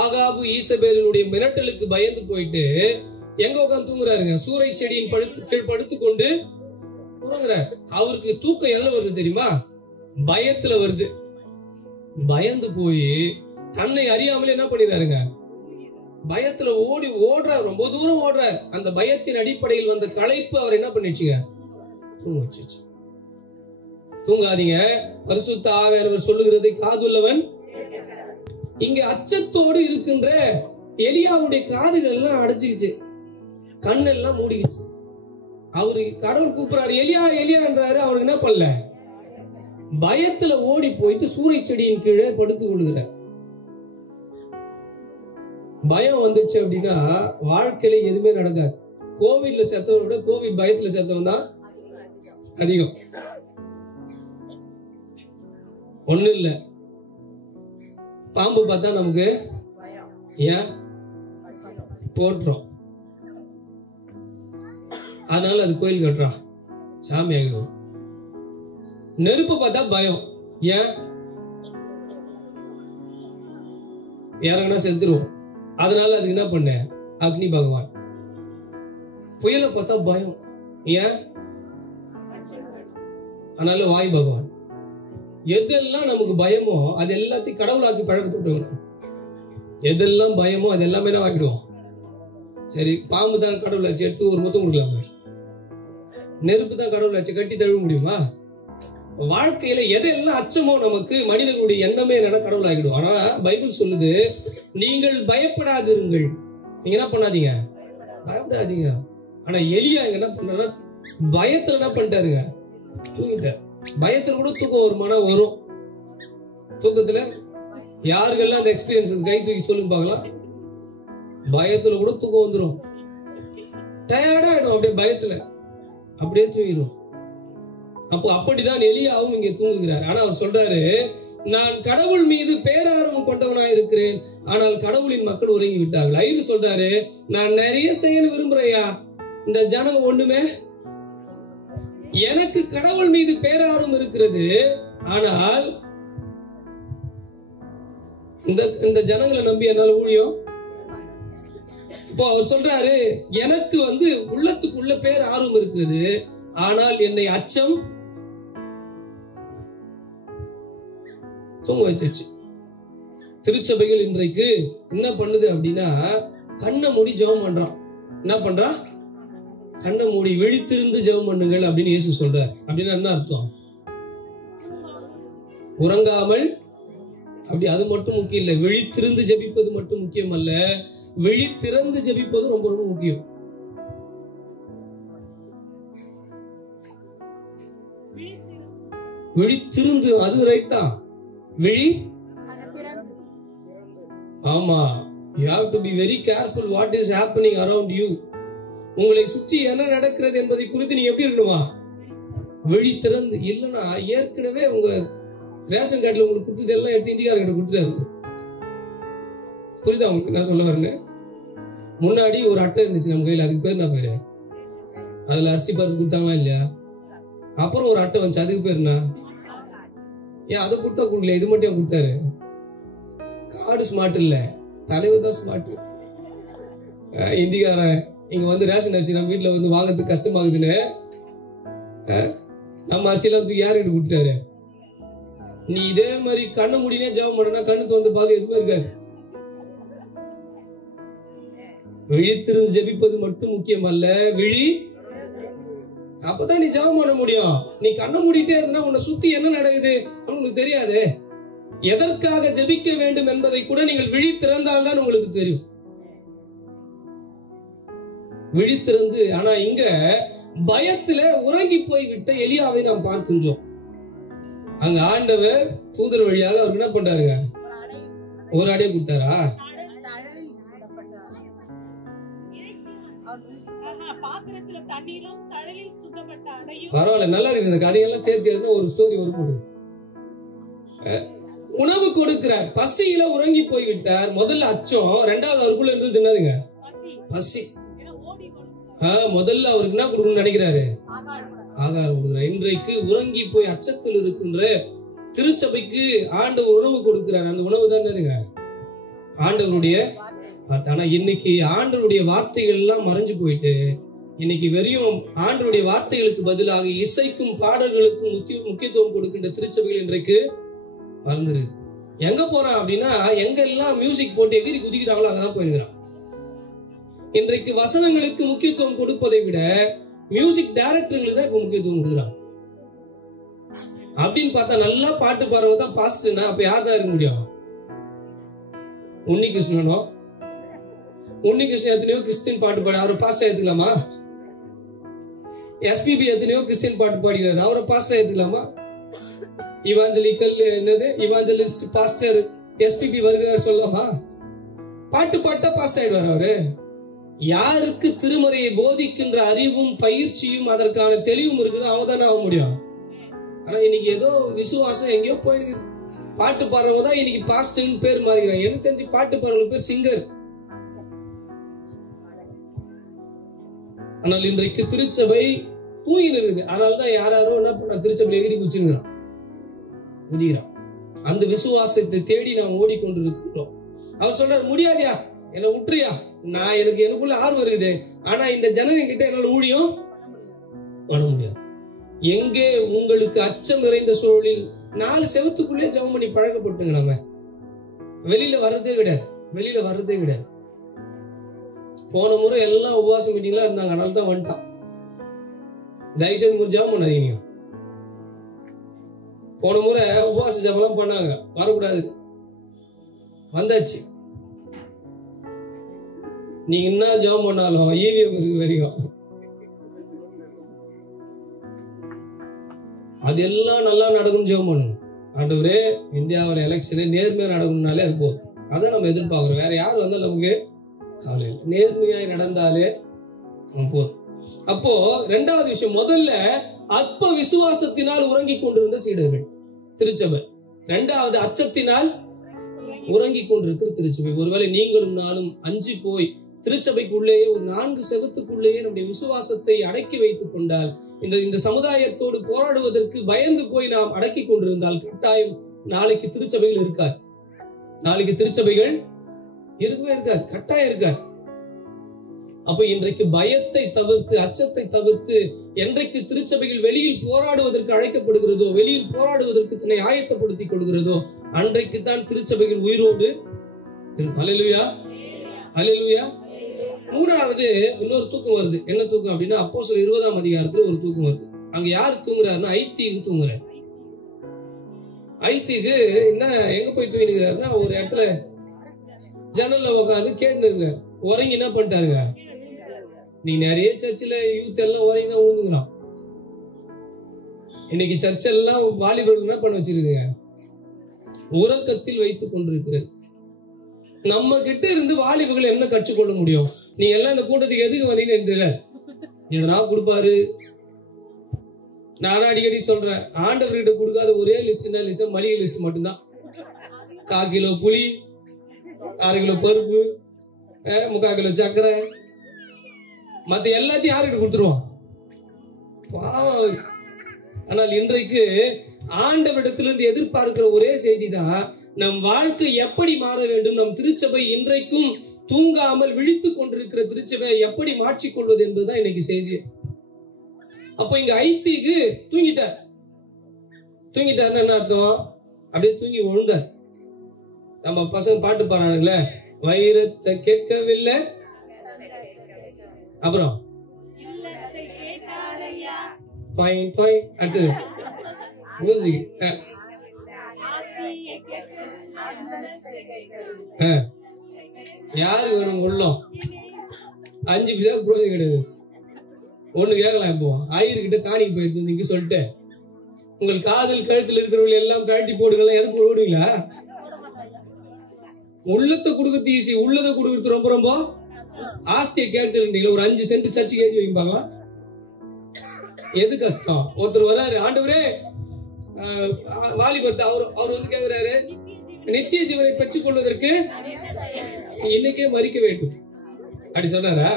ஆகாபு ஈசபேலினுடைய மிரட்டலுக்கு பயந்து போயிட்டு எங்க உட்கார்ந்து தூங்குறாருங்க? சூறை செடியின் கீழ் படுத்துக்கொண்டு தூங்குறார். அவருக்கு தூக்கம் எதுல வருது தெரியுமா? பயத்துல வருது. பயந்து போய் தன்னை அறியாமலே என்ன பண்ணிடுறாருங்க? பயத்துல ஓடுறார், ரொம்ப தூரம் ஓடுறார். அந்த பயத்தின் அடிப்படையில் வந்த களைப்பு அவர் என்ன பண்ணிடுச்சுங்க? தூங்க வச்சிருச்சு. தூங்காதீங்க, பரிசுத்த ஆவியானவர் சொல்லுகிறதை காதுள்ளவன். இங்க அச்சத்தோடு இருக்கின்ற எலியாவுடைய காதுகள் எல்லாம் அடைச்சிக்கிச்சு, கண்ணெல்லாம் மூடிக்கிச்சு. அவரு கடவுள் கூப்பிடுறாரு, எலியா எலியா என்றாரு. அவருக்கு என்ன பண்ணல? பயத்துல ஓடி போயிட்டு சூறை செடியின் கீழே படுத்துக் கொள்கிறார். பயம் வந்துச்சு அப்படின்னா வாழ்க்கையில எதுவுமே நடக்காது. கோவிட்ல செத்தவனை விட கோவிட் பயத்துல செத்தவன் தான் அதிகம். ஒண்ணு இல்ல, பாம்பு பார்த்தா நமக்கு ஏன் போட்டுரும், அதனால அது கோயில் கட்டுறான், சாமி ஆகிடும். நெருப்பு பார்த்தா பயம், ஏன் இறங்கினா செத்துருவோம், அதனால அதுக்கு என்ன பண்ண? அக்னி பகவான். புயலை பார்த்தா பயம், ஏன்? அதனால வாயு பகவான். எதெல்லாம் நமக்கு பயமோ அது எல்லாத்தையும் கடவுளாக்கி பழக்கப்பட்டு, எதெல்லாம் பயமோ அது எல்லாமே என்ன ஆகிடுவோம். சரி, பாம்பு தான் கடவுள் ஆச்சு, எடுத்து ஒரு முத்தம் கொடுக்கலாமா? நெருப்பு தான் கடவுள் ஆச்சு, கட்டி தழுவ முடியுமா? வாழ்க்கையில எதெல்லாம் அச்சமோ நமக்கு, மனிதர்களுடைய எண்ணமே என்ன கடவுள் ஆகிடும். ஆனா பைபிள் சொல்லுது, நீங்கள் பயப்படாதிருங்கள். நீங்க என்ன பண்ணாதீங்க? பயப்படாதீங்க. ஆனா எலியா என்ன பண்றாரு? பயத்துல என்ன பண்ணிட்டாருங்க? தூங்கிட்டார். பயத்துல கூட தூக்கம் ஒரு மனம் வரும். தூக்கத்துல யாருக்கெல்லாம் அந்த எக்ஸ்பீரியன்ஸ் கை தூக்கி சொல்லுங்க பார்க்கலாம். பயத்துல கூட தூக்கம் வந்துடும், டயர்டா ஆயிடும், அப்படியே பயத்துல அப்படியே தூங்கிடும். அப்போ அப்படிதான் எலியாவும் இங்கே தூங்குகிறார். ஆனா அவர் சொல்றாரு, நான் கடவுள் மீது பேரார்வம் கொண்டவனாய் இருக்கிறேன், ஆனால் கடவுளின் மக்கள் உறங்கி விட்டார்கள். ஐயரு சொல்றாரு, நான் நிறைய செய்ய விரும்புறையா, இந்த ஜனங்க ஒண்ணுமே, எனக்கு கடவுள் மீது பேரார்வம் இருக்கிறது, ஆனால் இந்த ஜனங்களை நம்பி என்னால ஊழியம். இப்போ அவர் சொல்றாரு, எனக்கு உள்ளத்துக்குள்ள பேர் ஆர்வம் இருக்கிறது, ஆனால் என்னை அச்சம் தூங்க வச்சிருச்சு. திருச்சபைகள் இன்றைக்கு என்ன பண்ணுது அப்படின்னா, கண்ணை மூடி ஜெபம் பண்றான். என்ன பண்றான்? கண்ணை மூடி விழித்திருந்து ஜெபம் பண்ணுங்கள் அப்படின்னு இயேசு சொல்றார். அப்படின்னா என்ன அர்த்தம்? உறங்காமல், அப்படி அது மட்டும் முக்கியம் இல்ல, விழித்திருந்து ஜெபிப்பது மட்டும் முக்கியம் அல்ல, விழித்திறந்து ஜெபிப்பது ரொம்ப ரொம்ப முக்கியம். விழித்திருந்து, அது ரைட் தான். விழி, ஆமா, you have to be very careful what is happening around you. உங்களை சுற்றி என்ன நடக்கிறது என்பதை குறித்து நீங்க எப்படி இருக்கணுமா? விழி திறந்து. இல்லைன்னா ஏற்கனவே உங்க ரேஷன் கார்டுல உங்களுக்கு கொடுத்தது எல்லாம் எடுத்து இந்தியார்கிட்ட கொடுத்துட்டாரு. புரியுதா உங்களுக்கு என்ன சொல்ல வரேன்னு? முன்னாடி ஒரு அட்டை இருந்துச்சு நம்ம கையில, அதுக்கு பேர் என்ன பேரு? அதுல அரிசி பருப்பு கொடுத்தாங்களா இல்லையா? அப்புறம் ஒரு அட்டை வந்துச்சு, அதுக்கு பேர் என்ன? ஏன் அதை கொடுத்தா கொடுக்கல, இது மட்டும் கொடுத்தாரு? கார்டு ஸ்மார்ட் இல்ல, தலைவர் தான் ஸ்மார்ட். இந்திக்காரன் இங்க ரேஷன் அரிசி நம்ம வீட்டுல வாங்கறதுக்கு கஷ்டமாகுதுன்னு நம்ம அரிசியெல்லாம் யாருக்கிட்ட கொடுத்துட்டாரு? நீ இதே மாதிரி கண்ணு முடினே ஜெபம் பண்ணா கண்ணு பாது எதுவுமே இருக்காது. விழித்திருந்து ஜெபிப்பது மட்டும் முக்கியம் அல்ல, விழி, அப்பதான் நீ ஜெபம் பண்ண முடியும். நீ கண்ணை மூடிட்டே இருந்தா உன்னை சுத்தி என்ன நடக்குது உங்களுக்கு தெரியாது. எதற்காக ஜெபிக்க வேண்டும் என்பதை கூட நீங்கள் விழி திறந்தால்தான் உங்களுக்கு தெரியும். விழித்திருந்து. ஆனா இங்க பயத்துல உறங்கி போய் விட்ட எலியாவை நாம் பார்க்கின்றோம். அங்க ஆண்டவர் தூதர் வழியாக அவருக்கு என்ன பண்றாருங்க? ஒரு அடைய கொடுத்தாரா? பரவாயில்ல, நல்லா இருக்கு. இந்த கதையெல்லாம் சேர்த்து ஒரு ஸ்டோரி வரும். உணவு கொடுக்கிறார், பசியில உறங்கி போய்விட்டார். முதல்ல அச்சம், ரெண்டாவது அவருக்குள்ள இருந்தது என்னதுங்க? பசி. முதல்ல அவருக்கு என்ன கொடுக்கணும்னு நினைக்கிறாரு? ஆகாரம் கொடுக்கிறார். இன்றைக்கு உறங்கி போய் அச்சத்தில் இருக்கின்ற திருச்சபைக்கு ஆண்டவர் உணவு கொடுக்கிறார். அந்த உணவு தான் என்னதுங்க? ஆண்டவருடைய. ஆனா இன்னைக்கு ஆண்டவருடைய வார்த்தைகள் எல்லாம் மறைஞ்சு போயிட்டு இன்னைக்கு வெறும் ஆண்டவருடைய வார்த்தைகளுக்கு பதிலாக இசைக்கும் பாடல்களுக்கும் முக்கியத்துவம் கொடுக்கின்ற திருச்சபைகள் இன்றைக்கு மறந்துருது. எங்க போறான் அப்படின்னா, எங்க எல்லாம் மியூசிக் போட்டு எதிரி குதிக்கிறாங்களோ அங்கதான் போயிருக்கிறான். இன்றைக்கு வசனங்களுக்கு முக்கியத்துவம் கொடுப்பதை விட மியூசிக் டைரக்டர்களுக்கு தான் இப்ப முக்கியத்துவம் கொடுக்குறாங்க. அப்படின்னு பார்த்தா நல்லா பாட்டு பாடுறவங்க தான் பாஸ்டர்னா அப்ப யார் தான் இருக்க முடியும்? உன்னிகிருஷ்ணனோ? உன்னிகிருஷ்ணன் எத்தனையோ கிறிஸ்டின் பாட்டு பாடு, அவரை பாஸ்டர் ஏத்துக்கலாமா? எஸ்பிபி எத்தனையோ கிறிஸ்டின் பாட்டு பாடுகிறார், அவரை பாஸ்டர் ஏத்துக்கலாமா? இவாஞ்சலிஸ்ட் பாஸ்டர் எஸ்பிபி வருகிறார் சொல்லலாமா? பாட்டு பாட்டா பாஸ்டர் ஆயிடுவார் அவரு. யாருக்கு திருமறையை போதிக்கின்ற அறிவும் பயிற்சியும் அதற்கான தெளிவும் இருக்குதோ அவங்க தானே ஆக முடியும். ஆனா இன்னைக்கு ஏதோ விசுவாசம் எங்கேயோ போயிருக்கு. பாட்டு பாடுறவங்க தான் இன்னைக்கு பாஸ்டர்னு பேர் மாறிக்கிறாங்க. எனக்கு தெரிஞ்சு பாட்டு பாடுறவங்க பேர் சிங்கர். ஆனால் இன்றைக்கு திருச்சபை தூங்கின்னு இருக்குது. அதனாலதான் யாரோ என்ன பண்ண திருச்சபை எகிரி குச்சிருக்கிறான். அந்த விசுவாசத்தை தேடி நாம் ஓடிக்கொண்டிருக்கிறோம். அவர் சொல்றாரு, முடியாதியா, என்ன விட்டுறியா, நான் எனக்குள்ள ஆர்வம் இருக்குது, ஆனா இந்த ஜனங்க கிட்ட என்னால ஊழியம் பண்ண முடியாது. எங்கே உங்களுக்கு அச்சம் நிறைந்த சூழலில் 4 செவத்துக்குள்ளே ஜெபம் பண்ணி பழக்கப்பட்டுங்க. நம்ம வெளியில வர்றதே கிடையாது. போன முறை எல்லாம் உபவாச மீட்டிங்லாம் இருந்தாங்க, அதனால தான் வந்துட்டான். தயவுசெய்து ஒரு ஜெபம் பண்ணாதீங்க. போன முறை உபவாச ஜெபம்லாம் பண்ணாங்க, வரக்கூடாது, வந்தாச்சு. நீங்க என்ன ஜெபம் பண்ணாலும் ஈவிஎம் இருக்கு வரைக்கும் அதெல்லாம் நல்லா நடக்கும். ஜெபம் பண்ணுங்க, ஆண்டவரே இந்தியாவோட எலெக்ஷனே நேர்மையா நடக்கணும்னாலே அது போதும். அதான் நம்ம எதிர்பார்க்கிறோம். வேற யார் வந்தாலும் நமக்கு கவலை இல்லை, நேர்மையாய் நடந்தாலே போதும். அப்போ ரெண்டாவது விஷயம், முதல்ல அற்ப விசுவாசத்தினால் உறங்கி கொண்டிருந்த சீடர்கள் திருச்சபை. இரண்டாவது அச்சத்தினால் உறங்கி கொண்டிருக்கிற திருச்சபை. ஒருவேளை நீங்களும் நானும் அஞ்சு போய் திருச்சபைக்குள்ளேயே ஒரு 4 செவத்துக்குள்ளேயே நம்முடைய விசுவாசத்தை அடக்கி வைத்துக் கொண்டால், இந்த சமுதாயத்தோடு போராடுவதற்கு பயந்து போய் நாம் அடக்கி கொண்டிருந்தால் கட்டாயம் நாளைக்கு திருச்சபைகள் இருக்காது. நாளைக்கு திருச்சபைகள் இருக்கவே இருக்காது, கட்டாயம் இருக்காது. அப்ப இன்றைக்கு பயத்தை தவிர்த்து, அச்சத்தை தவிர்த்து, என்றைக்கு திருச்சபைகள் வெளியில் போராடுவதற்கு அழைக்கப்படுகிறதோ, வெளியில் போராடுவதற்கு தன்னை ஆயத்தப்படுத்திக் கொள்கிறதோ, அன்றைக்கு தான் திருச்சபைகள் உயிரோடு இருக்கும். அல்லேலூயா, அல்லேலூயா. மூணாவது இன்னொரு தூக்கம் வருது. என்ன தூக்கம் அப்படின்னா, அப்போஸ்தலர் 20ஆம் அதிகாரத்துல ஒரு தூக்கம் வருது. அங்க யாரு தூங்குறாருன்னா, ஐத்தீகு தூங்குறாரு. ஐத்தீகு என்ன எங்க போய் தூங்கினுக்கிறாருன்னா, ஒரு இடத்துல ஜன்னல்ல உட்காந்து கேட்டு இருக்க உறங்கி என்ன பண்ணிட்டாருங்க. நீ நிறைய சர்ச்சில் யூத் எல்லாம் உறங்கி தான் ஊந்துங்கிறான். இன்னைக்கு சர்ச்செல்லாம் வாலிபர்கள் என்ன பண்ண வச்சிருக்குங்க, உறக்கத்தில் வைத்துக் கொண்டிருக்கிறது. நம்ம கிட்ட இருந்து வாலிபர்கள் என்ன கற்றுக்கொள்ள முடியும்? நீங்க எல்லாம் இந்த கூட்டத்துக்கு எதுக்கு வந்தீங்கன்னு எதனா கொடுப்பாரு. நான் அடிக்கடி சொல்றேன், ஆண்டவர்கிட்ட கொடுக்காத ஒரே லிஸ்ட் மளிகை லிஸ்ட் மட்டும்தான். 1/4 கிலோ புளி, 1/2 கிலோ பருப்பு, 3/4 கிலோ சர்க்கரை, மத்த எல்லாத்தையும் யாருக்கிட்ட கொடுத்துருவான். ஆனால் இன்றைக்கு ஆண்டவரிடத்திலிருந்து எதிர்பார்க்கிற ஒரே செய்தி தான், நம் வாழ்க்கை எப்படி மாற வேண்டும், நம் திருச்சபை இன்றைக்கும் தூங்காமல் விழித்துக் கொண்டிருக்கிற திருச்சபை எப்படி மாற்றிக்கொள்வது என்பதுதான் இன்னைக்கு செய்தி. அப்ப இங்க ஐத்தீகு தூங்கிட்டாருன்னு என்ன அர்த்தம்? அப்படியே தூங்கி விழுந்தார். நம்ம பசங்க பாட்டு பாடுறாங்களே, வைரத்தை கேட்கவில்லை, அப்புறம் அடுத்தது மியூசிக். யாரு வேணும் உள்ளம்? 5 பைசாவுக்கு புரோஜனம் கிடையாது. ஒண்ணு கேட்கலாம், இப்போ ஆயிரக்கிட்ட காணிக்கு போயிட்டு நீங்க சொல்லிட்டு உங்கள் காதல் கழுத்துல இருக்கிறவங்க எல்லாம் கழட்டி போடுங்களா, எது போடுவீங்களா? உள்ளத்தை கொடுக்கறது ஈஸி, உள்ளதை கொடுக்கறது ரொம்ப ரொம்ப ஆஸ்தியை கேட்டு ஒரு 5 சென்ட் சர்ச்சுக்கு எழுதி வைப்பாங்களா? எது கஷ்டம்? ஒருத்தர் வராரு, ஆண்டவரே வாலிபர்த்த அவர் வந்து கேக்குறாரு, நித்திய ஜீவனை பெற்றுக் கொள்வதற்கு இன்னைக்கே மறிக்க வேண்டும் அப்படி சொன்னாரா?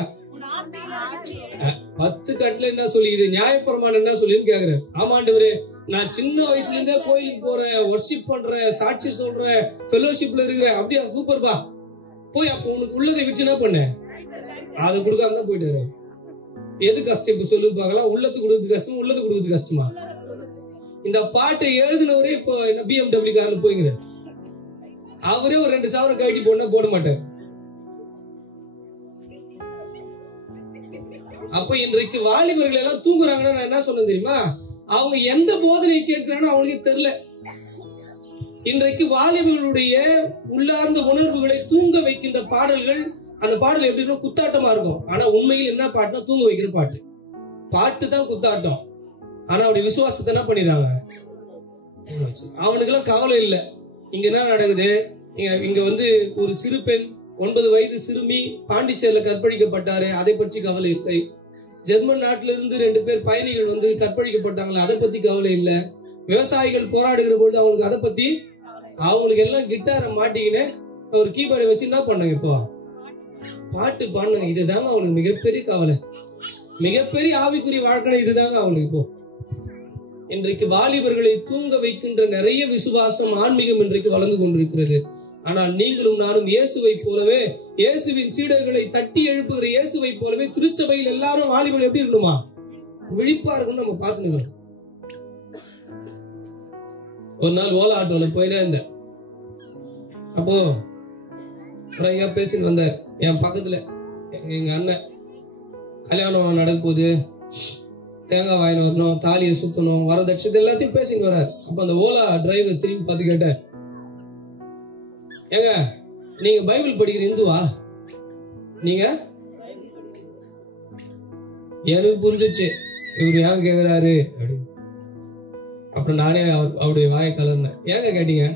10 கட்டளை என்ன சொல்லி, இது நியாயப்பிரமாணம் என்ன சொல்லின்னு கேக்குறாரு. ஆமாண்டவரே, நான் சின்ன வயசுல இருந்தே கோயிலுக்கு போறேன், வர்ஷிப் பண்றேன், சாட்சி சொல்றேன், ஃபெலோஷிப்ல இருக்கிறேன். அப்படியா? சூப்பர்பா. போய் அப்ப உனக்கு உள்ளதை வச்சு என்ன பண்ண? அதை கொடுக்காம தான் போயிட்டாரு. எது கஷ்டம் இப்ப சொல்லு பார்க்கலாம்? உள்ளத்துக்கு கொடுக்கறது கஷ்டமா, உள்ளது கொடுக்கறது கஷ்டமா? இந்த பாட்டை எழுதினவரே இப்போ BMW கார்ல போய்ங்கிறார். அவரே ஒரு 2,000 கழட்டி போனா போட மாட்டார். அப்ப இன்றைக்கு வாலிபர்கள் எல்லாம் தூங்குறாங்கன்னா நான் என்ன சொன்னேன் தெரியுமா? அவங்க எந்த போதனையை கேட்கிறானோ அவனுக்கு தெரியல. இன்றைக்கு வாலிபர்களுடைய உள்ளார்ந்த உணர்வுகளை தூங்க வைக்கின்ற பாடல்கள், அந்த பாடல் எப்படின்னா குத்தாட்டமா இருக்கும். ஆனா உண்மையில் என்ன பாட்டுனா தூங்க வைக்கிற பாட்டு. பாட்டு தான் குத்தாட்டம். ஆனா அவருடைய விசுவாசத்தை என்ன பண்ணிடுறாங்க? அவனுக்கு எல்லாம் கவலை இல்லை. இங்க என்ன நடக்குது? இங்க வந்து ஒரு சிறு பெண் 9 வயது சிறுமி பாண்டிச்சேரியில கற்பழிக்கப்பட்டாரு, அதை பற்றி கவலை இல்லை. ஜெர்மன் நாட்டில இருந்து 2 பேர் பயணிகள் வந்து கற்பழிக்கப்பட்டாங்களா, அதை பத்தி கவலை இல்லை. விவசாயிகள் போராடுகிற பொழுது அவங்களுக்கு அதை பத்தி, அவங்களுக்கு எல்லாம் கிட்டாரை மாட்டிக்கின்னு ஒரு கீபோர்டை வச்சு என்ன பண்ணாங்க? இப்போ பாட்டு பாடுங்க. இதுதாங்க அவங்களுக்கு மிகப்பெரிய கவலை, மிகப்பெரிய ஆவிக்குரிய வாழ்க்கை இதுதாங்க அவங்களுக்கு. இப்போ இன்றைக்கு வாலிபர்களை தூங்க வைக்கின்ற நிறைய விசுவாசம், ஆன்மீகம் இன்றைக்கு வளர்ந்து கொண்டிருக்கிறது. ஆனால் நீங்களும் நானும் இயேசுவை போலவே, இயேசுவின் சீடர்களை தட்டி எழுப்புகிற இயேசுவை போலவே திருச்சபையில் எல்லாரும் வாலிபர்கள் எப்படி இருக்கணுமா? விழிப்பா இருக்கணும். நம்ம பார்த்துக்கிறோம். ஒரு நாள் ஓலா ஆட்டோல போயினே இருந்தேன். அப்போ பேசிட்டு வந்தார். என் பக்கத்துல எங்க அண்ணன் கல்யாணம் நடக்க போகுது, தேங்காய் வாங்கிட்டு வரணும், தாலியை சுத்தணும், வரதட்சத்தை எல்லாத்தையும் பேசிட்டு வர்றாரு. அப்ப அந்த ஓலா டிரைவர் திரும்பி பார்த்து கேட்டார், ஏங்க நீங்க பைபிள் படிக்கிற இந்துவா? நீங்க? எனக்கு புரிஞ்சிச்சு இவரு ஏன் கேக்குறாரு அப்படின்னு. அப்புறம் நானே அவருடைய வாயை கலர்னேன். ஏங்க கேட்டீங்க?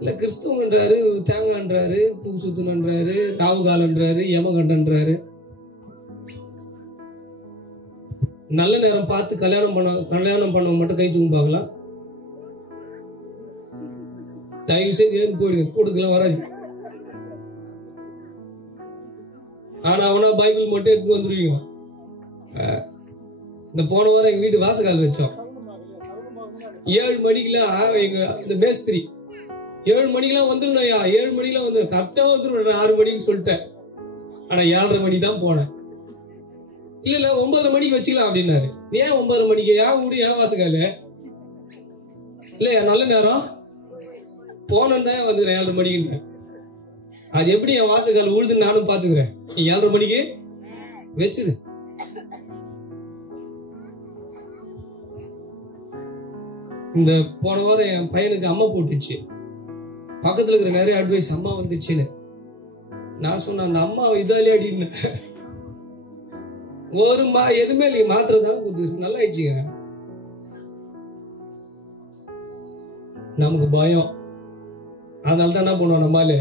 இல்ல கிறிஸ்துவன்றாரு, தேங்கான்றாரு, பூ சுத்தணுன்றாரு, ராவுகாலன்றாரு, யமகண்டன்றாரு. நல்ல நேரம் பார்த்து கல்யாணம் பண்ணவங்க மட்டும் கை தூக்கி பார்க்கலாம். தயவு செய்து ஏன் போயிடுங்க, கூட்டத்துல வராது. ஆனா அவனா பைபிள் மட்டும் எடுத்து வந்துருவீங்க. இந்த போன வாரம் எங்க வீட்டு வாசகால் வச்சோம். 7 மணிக்கெல்லாம் எங்க இந்த மேஸ்திரி 7 மணிக்கெல்லாம் வந்துருந்தோம். 7 மணிக்கெல்லாம் வந்து கரெக்டா வந்துடும். 6 மணின்னு சொல்லிட்டேன். ஆனா 7:30 மணி தான் போனேன். இல்ல 9:30 மணிக்கு வச்சுக்கலாம் அப்படின்னாரு. ஏன் 9:30 மணிக்கு? ஏன் ஊடு ஏன் வாசகாலு இல்ல நல்ல நேரம் போனேன் தான் வந்துக்கிறேன் 7:30 மணிக்கு. அது எப்படி என் வாசகால் உழுதுன்னு நானும் பாத்துக்கிறேன். 7:30 மணிக்கு வச்சுது. இந்த போன வாரம் என் பையனுக்கு அம்மா போட்டுச்சு. பக்கத்துல இருக்கிற நிறைய அட்வைஸ், அம்மா வந்துச்சுன்னு. நான் சொன்னேன், அந்த அம்மா இதாலே அப்படின்னு ஒரு எதுவுமே இல்லைங்க, மாத்திரை தான் கொடுத்துருக்கு, நல்லா ஆயிடுச்சுங்க. நமக்கு பயம். அதனாலதான் என்ன பண்ணுவான், நம்மால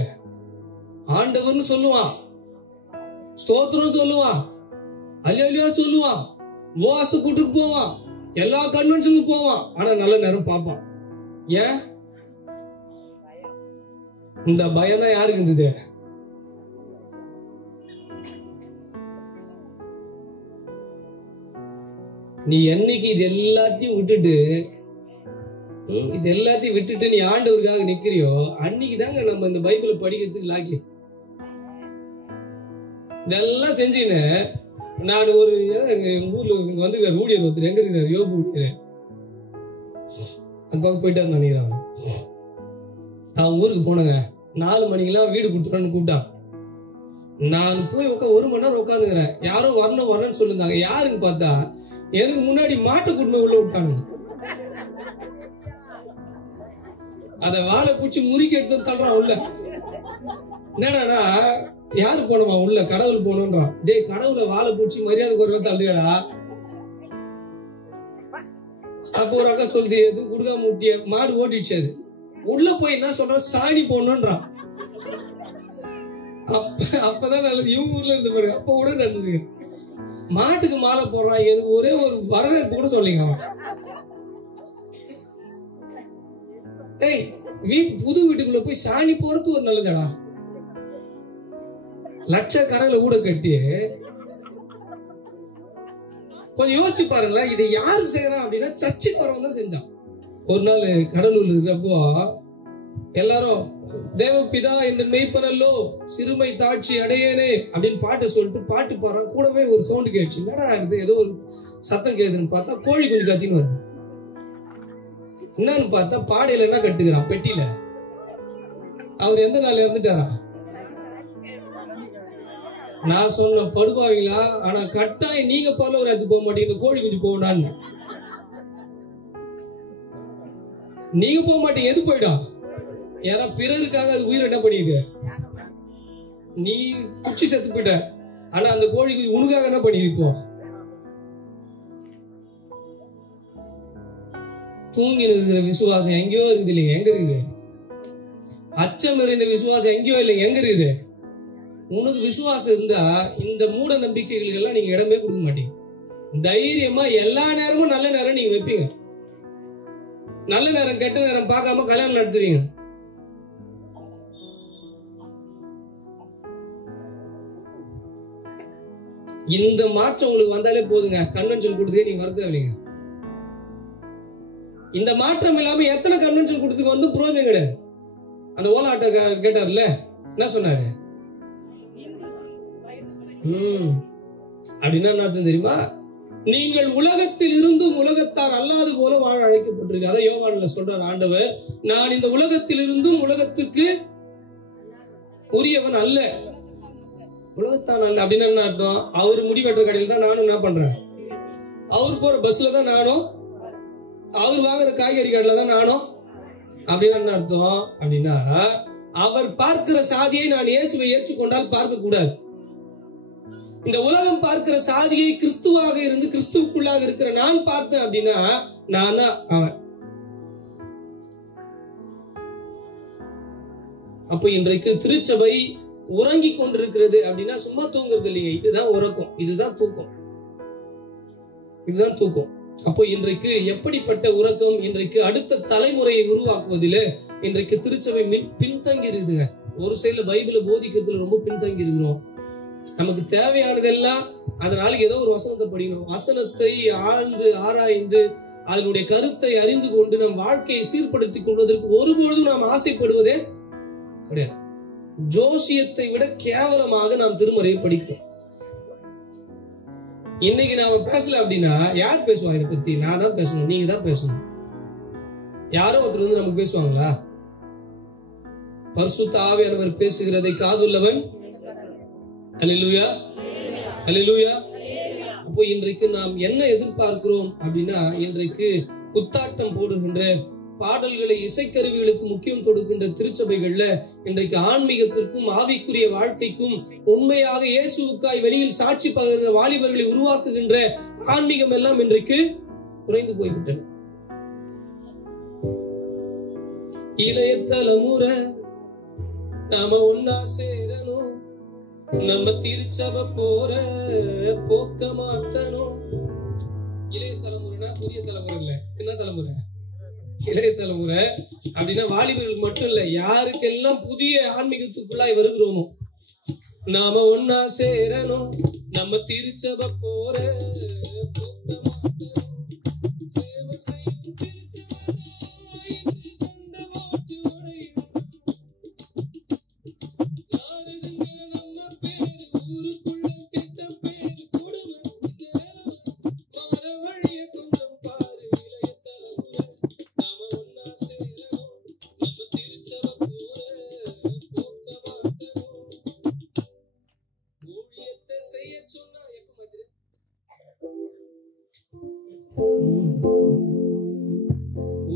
ஆண்டவர்னு சொல்லுவான், ஸ்தோத்திரம் சொல்லுவான், அல்லேலூயா சொல்லுவான், உபவாச கூட்டுக்கு போவான், எல்லா கன்வென்ஷனுக்கும் போவான். ஆனா நல்ல நேரம் பார்ப்பான். ஏன்? இந்த பயம் தான் யாருக்கு இருந்தது? நீ என்னைக்கு இது எல்லாத்தையும் விட்டுட்டு நீ ஆண்டவருக்காக நிக்கிறியோ அன்னைக்கு தாங்க நம்ம இந்த பைபிளை படிக்கிறதுக்கு லாக்கி. இதெல்லாம் செஞ்சுன்னு நான் ஒரு எங்க ஊர்ல வந்து ஊழியர் ஒருத்தர் எங்க இருக்கிறார், யோபு ஊழியர், அந்த பக்கம் போயிட்டாரு நினைக்கிறாங்க. நான் ஊருக்கு போனேங்க. 4 மணிக்கெல்லாம் வீடு கொடுத்துட்டான்னு கூப்பிட்டான். நான் போய் 1 மணி நேரம் உட்காந்துக்கிறேன். யாரோ வரணும்னு சொல்லிருந்தாங்க. யாருன்னு பார்த்தா எனக்கு முன்னாடி மாட்டு குடும்பம் உள்ள விட்டானுங்க. அத வாழை பூச்சி முறுக்கி எடுத்து தள்ளுறான் உள்ள. என்னடா யாரு போனோமா உள்ள? கடவுள் போனோன்றான். டேய், கடவுளை வாழை பூச்சி மரியாதை குறைவா தள்ளுடா. அப்போ ஒரு அக்கா சொல்லுது, எது குடுகா மூட்டிய மாடு ஓட்டிடுச்சு. அது உள்ள போய் என்ன சொல்ற, சாணி போடணும்ன்றான். அப்பதான் நல்லது. இவங்க ஊர்ல இருந்து பாருங்க, அப்ப கூட நல்லது. மாட்டுக்கு மாலை போடுறான், எனக்கு ஒரே ஒரு வரவேற்பு கூட சொல்லிங்க அவன். ஏய், புது வீட்டுக்குள்ள போய் சாணி போறது ஒரு நல்லதடா. லட்சக்கணக்கில் கூட கட்டி கொஞ்சம் யோசிச்சு பாருங்களேன். இதை யாரு செய்யறான் அப்படின்னா சர்ச்சுக்கு வரவன் தான் செஞ்சான். ஒரு நாள் கடலூர்ல இருக்கப்போ எல்லாரும் தேவபிதா என்ற மெய்ப்பனல்லோ சிறுமை தாட்சி அடையேனே அப்படின்னு பாட்டு சொல்லிட்டு பாட்டு பாடுறான். கூடவே ஒரு சவுண்ட் கேட்டுச்சு. என்னடா இருக்குது, ஏதோ ஒரு சத்தம் கேக்குதுன்னு பார்த்தா கோழி குஞ்சு கத்தின்னு வருது. என்னன்னு பார்த்தா பாடையில என்ன கட்டுக்கிறான், பெட்டியில. அவர் எந்த நாள் இறந்துட்டாரா? நான் சொன்ன படுபாவீங்களா, ஆனா கட்டாயம் நீங்க போல ஒரு இடத்துக்கு போக மாட்டீங்க, கோழி குஞ்சு போகணான்னு. நீங்க போக மாட்டீங்க, எது போயிடும்? ஏன்னா பிறருக்காக அது உயிர் என்ன பண்ணிது? நீ குச்சி செத்து போயிட்ட, ஆனா அந்த கோழி குஞ்சு உனக்காக என்ன பண்ணிது? இப்போ தூங்கி இருக்கிற விசுவாசம் எங்கேயோ இருக்குது இல்லைங்க, எங்க இருக்குது? அச்சம் நிறைந்த விசுவாசம் எங்கேயோ இல்லைங்க, எங்க இருக்குது? உனக்கு விசுவாசம் இருந்தா இந்த மூட நம்பிக்கைகளுக்கு எல்லாம் நீங்க இடமே கொடுக்க மாட்டீங்க. தைரியமா எல்லா நேரமும் நல்ல நேரம் நீங்க வைப்பீங்க. நல்ல நேரம் கெட்ட நேரம் பார்க்காம கல்யாணம் நடத்துவீங்க. இந்த மாற்றம் உங்களுக்கு வந்தாலே போதுங்க, கன்வென்ஷன் கொடுத்துக்கே நீங்க வருத்த இல்லைங்க. இந்த மாற்றம் இல்லாம எத்தனை கன்வென்ஷன் கொடுத்துக்கு வந்து புரோஜனம் கிடையாது. அந்த ஓலா ஆட்டோ கேட்டார்ல, என்ன சொன்னாரு? அப்படின்னா என்ன தெரியுமா? நீங்கள் உலகத்தில் இருந்தும் உலகத்தார் அல்லாது போல வாழ அழைக்கப்பட்டிருக்கு. அதை யோவான்ல சொல்றார் ஆண்டவர். நான் இந்த உலகத்தில் இருந்தும் உலகத்துக்கு உரியவன் அல்ல, உலகத்தான் அல்ல. அப்படின்னு என்ன அர்த்தம்? அவரு முடிவெட்டுற கடையில் தான் நானும் என்ன பண்றேன், அவர் போற பஸ்ல தான் நானும், அவர் வாங்குற காய்கறி கடையில தான் நானும். அப்படின்னு என்ன அர்த்தம் அப்படின்னா, அவர் பார்க்கிற சாதியை நான் இயேசுவை ஏற்றுக்கொண்டால் பார்க்க கூடாது. இந்த உலகம் பார்க்கிற சாதியை கிறிஸ்துவாக இருந்து கிறிஸ்துவுக்குள்ளாக இருக்கிற நான் பார்த்தேன் அப்படின்னா நான் தான் அவன். அப்போ இன்றைக்கு திருச்சபை உறங்கி கொண்டிருக்கிறது அப்படின்னா சும்மா தூங்குறது இல்லைங்க. இதுதான் உறக்கம், இதுதான் தூக்கம், இதுதான் தூக்கம். அப்போ இன்றைக்கு எப்படிப்பட்ட உறக்கம்? இன்றைக்கு அடுத்த தலைமுறையை உருவாக்குவதில் இன்றைக்கு திருச்சபை பின்தங்கி இருக்குதுங்க. ஒரு சைடுல பைபிளை போதிக்கிறதுல ரொம்ப பின்தங்கி இருக்கிறோம். நமக்கு தேவையானதெல்லாம் அதனால ஏதோ ஒரு வசனத்தை படிக்கணும். வசனத்தை ஆழ்ந்து ஆராய்ந்து அதனுடைய கருத்தை அறிந்து கொண்டு நம் வாழ்க்கையை சீர்படுத்திக் கொள்வதற்கு ஒருபொழுதும் நாம் ஆசைப்படுவதே கிடையாது. ஜோசியத்தை விட கேவலமாக நாம் திருமறையை படிக்கிறோம். இன்னைக்கு நாம பேசல அப்படின்னா யார் பேசுவா இதை பத்தி? நான் தான் பேசணும், நீங்க தான் பேசணும். யாரோ ஒருத்தர் வந்து நமக்கு பேசுவாங்களா? பரிசுத்த ஆவியானவர் பேசுகிறதை காதுள்ளவன் அல்லேலூயா, அல்லேலூயா. அப்போ இன்றைக்கு நாம் என்ன எதிர்பார்க்கிறோம் அப்படின்னா, இன்றைக்கு குத்தாட்டம் போடுகின்ற பாடல்களை இசைக்கருவிகளுக்கு முக்கியம் கொடுக்கின்ற திருச்சபைகள்ல இன்றைக்கு ஆன்மீகத்திற்கும் ஆவிக்குரிய வாழ்க்கைக்கும் உண்மையாக இயேசுவுக்காய் வெளியில் சாட்சி பகிர்கிற வாலிபர்களை உருவாக்குகின்ற ஆன்மீகம் எல்லாம் இன்றைக்கு குறைந்து போய்விட்டன. இளைய தலைமுறை நாம ஒன்னா சேரணும், நம்ம திருச்சபை போற போக்க மாத்தணும். இளைய தலைமுறைனா புதிய தலைமுறை இல்ல, என்ன தலைமுறை? இளைய தலைமுறை அப்படின்னா வாலிபர்களுக்கு மட்டும் இல்ல, யாருக்கெல்லாம் புதிய ஆன்மீகத்துக்குள்ளாய் வருகிறோமோ நாம ஒன்னா சேரணும், நம்ம திருச்சபை போற போக்க மாத்தணும். சேவை செய்யும் திருச்சபை சண்டை போட்டு உடையும்.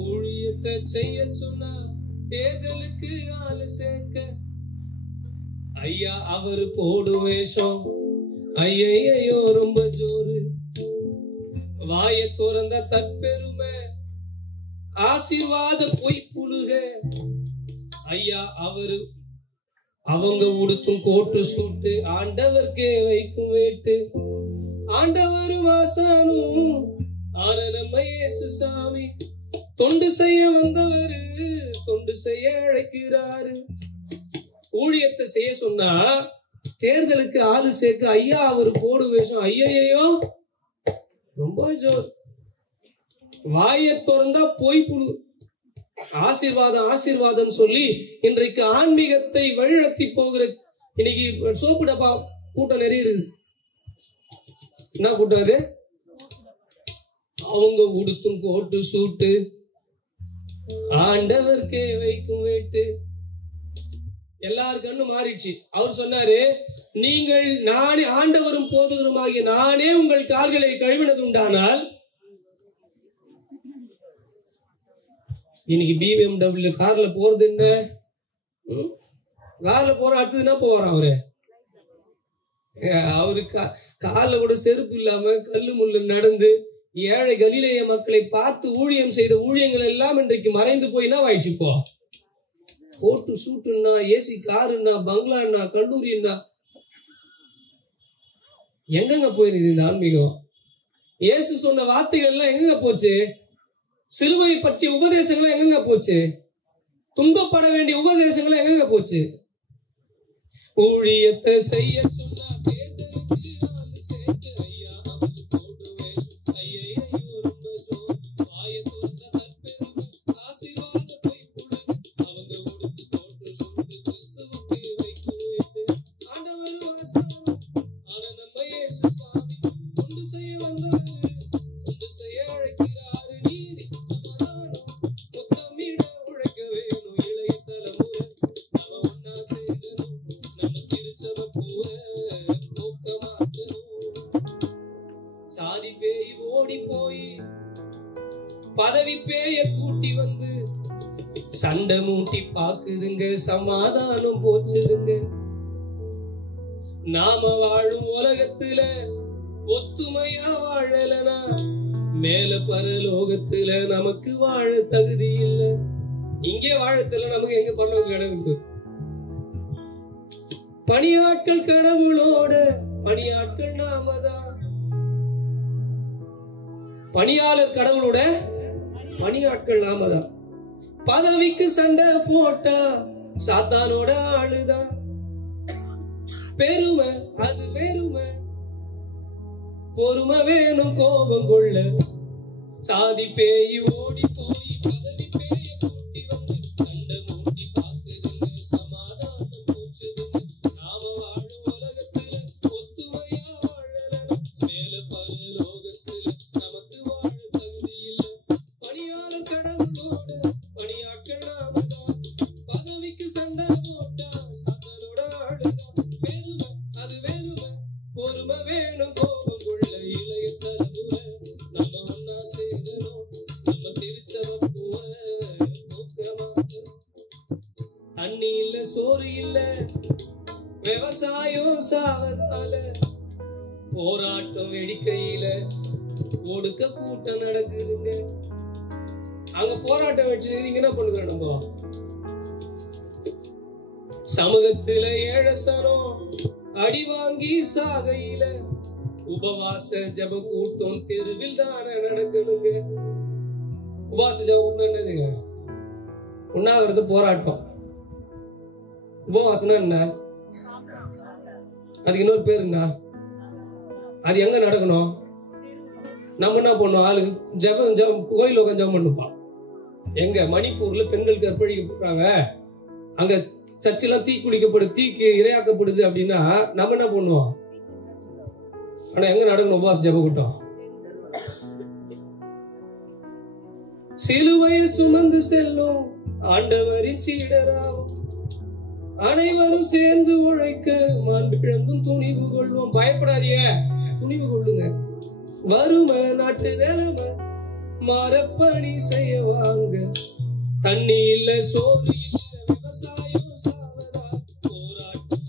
ஊழியத்தை செய்ய சொன்னா தேர்தலுக்கு ஆளு சேர்க்க, ஐயா அவரு போடும் வேஷம் ஐயையோ ரொம்ப ஜோரு. வாய துறந்த தற்பெருமை ஆசீர்வாத பொய் புழுக. ஐயா அவரு அவங்க உடுத்தும் கோட்டு சூட்டு ஆண்டவர்க்கே வைக்கும் வேட்டு. ஆண்டவர் வாசனும் ஆன நம்ம இயேசு சாமி தொண்டு செய்ய வந்தவரு தொண்டு செய்ய அழைக்கிறாரு. ஊழியத்தை செய்ய சொன்னா தேர்தலுக்கு ஆளு சேர்க்க ஐயா அவரு போடு வேஷம் ஐயையோ ரொம்ப ஜோர். வாய திறந்தா பொய் புழு. ஆசீர்வாதம் ஆசீர்வாதம் சொல்லி இன்றைக்கு ஆன்மீகத்தை வழிநடத்தி போகிற இன்னைக்கு சோப்பு டப்பா கூட்டம் நிறைய இருக்குது. என்ன கூட்டம் அது? அவங்க உடுத்தும் கோட்டு சூட்டு ஆண்டவர்க்கே வைக்கும் வேட்டு. எல்லாரும் கண்ணு மாறிடுச்சு. அவர் சொன்னாரு, நீங்கள் நானே ஆண்டவரும் போதுகிறோமாகிய நானே உங்கள் கால்களை கழுவினது உண்டானால். இன்னைக்கு BMW கார்ல போறது என்ன? கார்ல போற அடுத்தது என்ன போவாராம் அவரு? அவரு கார்ல கூட செருப்பு இல்லாம கல்லு முள்ளு நடந்து ஏழை கலிலேய மக்களை பார்த்து ஊழியம் செய்த ஊழியங்கள் எல்லாம் இன்றைக்கு மறைந்து போய் என்ன ஆயிடுச்சு? இப்போ கோட்டு சூட்டுன்னா, ஏசி காருன்னா, பங்களான்னா, கல்லூரின்னா எங்கெங்க போயிருக்குது இந்த ஆன்மீகம்? இயேசு சொன்ன வார்த்தைகள் எல்லாம் எங்க போச்சு? சிலுவை பற்றிய உபதேசங்கள் எங்க போச்சு? துன்பப்பட வேண்டிய உபதேசங்கள் எங்க போச்சு? ஊழியத்தை செய்ய சொன்னா தேர்தலுக்கு ஆளு சேர்த்து ஐயா அவரு போடு வேஷம் ஐயையோ ரொம்ப ஜோர். வாய திறந்த தற்பெருமை ஆசீர்வாத பொய் புழு. அவங்க உடுத்து கோட்டு சூட்டு கிறிஸ்துவுக்கு வைக்கும் வேட்டு. ஆண்டவர் வாசனும் ஆன நம்ம இயேசு சாமி தொண்டு செய்ய வந்தவரு தொண்டு செய்ய அழைக்கிறாரு. நீதி சமாதானம் மொத்தமிட உழைக்க வேணும் இளைய தலைமுறை. நாம ஒன்னா சேரணும் நம்ம திருச்சபை பூர நோக்கமாக்கணும். சாதி பேய் ஓடி போய் பதவி பேய கூட்டி வந்து சண்டை மூட்டி பாக்குதுங்க, சமாதானம் போச்சுதுங்க. நாம வாழும் உலகத்துல ஒத்துமையா வாழலனா மேல பரலோகத்துல நமக்கு வாழ தகுதி இல்லை. இங்கே வாழத்துல நமக்கு எங்க பரலோக இடம் இருக்கு? பணியாட்கள் கடவுளோட பணியாட்கள் நாமதான். பணியாளர் கடவுளோட பணியாட்கள் நாமதான். பதவிக்கு சண்டை போட்டா சாத்தானோட ஆளுதான். பெருமை அது வெறுமை. பொறுமை வேணும் கோபம் கொள்ள. சாதி பேய் ஓடி போய் பதவி பேய கூட்டி வந்து சண்டை மூட்டி பாக்குதுங்க, சமாதானம் போச்சுதுங்க. நாம வாழும் உலகத்துல ஒத்துமையா வாழல மேல பரலோகத்துல நமக்கு வாழ தகுதி இல்லை. பணியாளர் கடவுளோட பணியாட்கள் நாமதான். பதவிக்கு சண்டை போட்டா சாத்தானோட ஆளுதான். பெருமை அது வெறுமை. பொறுமை வேணும் கோபம் கொள்ள இளைய தலைமுறை. நம்ம ஒன்னா சேரணும் நம்ம திருச்சபை பூர நோக்கமாக்கணும். தண்ணி இல்ல சோறு இல்ல விவசாயம் சாவதால போராட்டம் வெடிக்கையில ஒடுக்க கூட்டம் நடக்குதுங்க. அங்க போராட்டம் வச்சு என்ன பண்ணுங்க? நம்ம சமூகத்துல ஏழசனம் அடி வாங்கி சாகையில உபவாச ஜப கூட்டம் தெருவில் தானே நடக்குதுங்க. உபவாச ஜப கூட்டம் என்னதுங்க? உண்ணாவிரத போராட்டம். உபவாசனா என்ன? அதுக்கு இன்னொரு பேர் என்ன? அது எங்க நடக்கணும்? நம்ம என்ன பண்ணுவோம்? ஆளு ஜபம் கோயில் உட்காந்து ஜபம் பண்ணுப்பான். எங்க மணிப்பூர்ல பெண்கள் கற்பழிக்கப்படுறாங்க, அங்க சர்ச்செல்லாம் தீ குளிக்கப்படுது, தீக்கு இரையாக்கப்படுது அப்படின்னா நம்ம என்ன பண்ணுவோம்? ஆனா எங்க நடக்கணும் உபவாச ஜப கூட்டம்? சிலுவையை சுமந்து செல்லும் ஆண்டவரின் சீடராகும் அனைவரும் சேர்ந்து உழைக்க மாண்பிழந்தும் துணிவு கொள்வோம். பயப்படாதீங்க, துணிவு கொள்ளுங்க. வறுமை நாட்டு நிலைமை மரப்பணி செய்ய வாங்க. தண்ணி இல்ல சோறு இல்ல விவசாயம் சாவதா போராட்டம்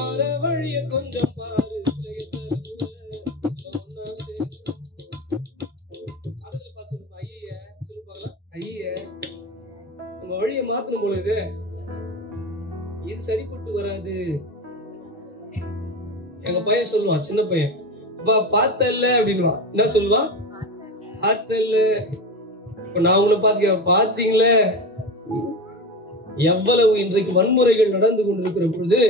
மர வழிய கொஞ்சம் பாரு. நம்ம வழியை மாத்தணும் பொழுது இது சரிப்பட்டு வராது. எங்க பையன் சொல்லுவான், சின்ன பையன், அப்பா பார்த்தல்ல அப்படின்னுவான். என்ன சொல்லுவான்? பார்த்தல்ல. இப்ப நான் உங்களை பாத்தீங்களே. எவ்வளவு இன்றைக்கு வன்முறைகள் நடந்து கொண்டிருக்கிற பொழுது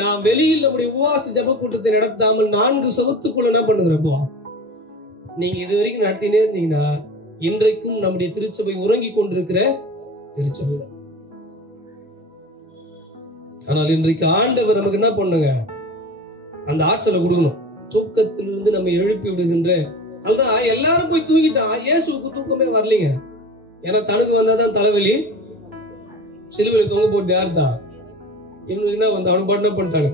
நாம் வெளியில் நம்முடைய உபவாச ஜப கூட்டத்தை நடத்தாமல் 4 சவத்துக்குள்ள என்ன பண்ணுகிறப்போ நீங்க இது வரைக்கும் நடத்தினே இருந்தீங்கன்னா இன்றைக்கும் நம்முடைய திருச்சபை உறங்கி கொண்டிருக்கிற திருச்சபை. ஆனால் இன்றைக்கு ஆண்டவர் நமக்கு என்ன பண்ணுங்க, அந்த ஆற்றலை கொடுக்கணும். தூக்கத்திலிருந்து நம்ம எழுப்பி விடுகின்ற. அதுதான் எல்லாரும் போய் தூங்கிட்டான். இயேசுவுக்கு தூக்கமே வரலீங்க. ஏன்னா தனக்கு வந்தாதான் தலைவலி. சிலுவையில தொங்க போட்டு யார் தான்? இவனுக்கு என்ன வந்து அவனை என்ன பண்ணிட்டாங்க.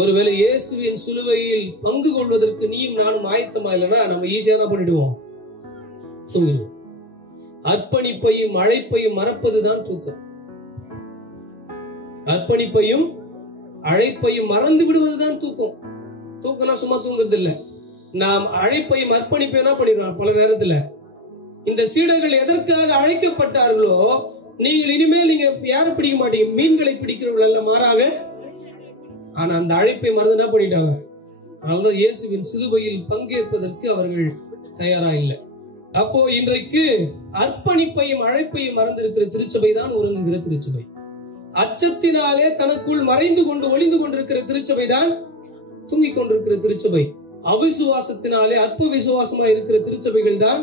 ஒருவேளை இயேசுவின் சிலுவையில் பங்கு கொள்வதற்கு நீயும் நானும் ஆயத்தமா இல்லைன்னா நம்ம ஈஸியா என்ன பண்ணிடுவோம்? தூங்கிடுவோம். அர்ப்பணிப்பையும் அழைப்பையும் மறப்பதுதான் தூக்கம். அர்ப்பணிப்பையும் அழைப்பையும் மறந்து விடுவதுதான் தூக்கம். தூக்கம்னா சும்மா தூங்குறது இல்ல. நாம் அழைப்பையும் அர்ப்பணிப்பையும் என்ன பண்ணிடுறோம் பல நேரத்துல. இந்த சீடர்கள் எதற்காக அழைக்கப்பட்டார்களோ, நீங்கள் இனிமேல் நீங்க யாரை பிடிக்க மாட்டீங்க, மீன்களை பிடிக்கிறவர்கள் அல்ல, மாறாக. ஆனா அந்த அழைப்பை மறந்து என்ன பண்ணிட்டாங்க. அதனாலதான் இயேசுவின் சிலுவையில் பங்கேற்பதற்கு அவர்கள் தயாரா இல்லை. அப்போ இன்றைக்கு அர்ப்பணிப்பையும் அழைப்பையும் மறந்திருக்கிற திருச்சபை தான் உறங்குகிற திருச்சபை. அச்சத்தினாலே தனக்குள் மறைந்து கொண்டு ஒளிந்து கொண்டிருக்கிற திருச்சபை தான் தூங்கிக் கொண்டிருக்கிற திருச்சபை. அவிசுவாசத்தினாலே அற்ப விசுவாசமா இருக்கிற திருச்சபைகள் தான்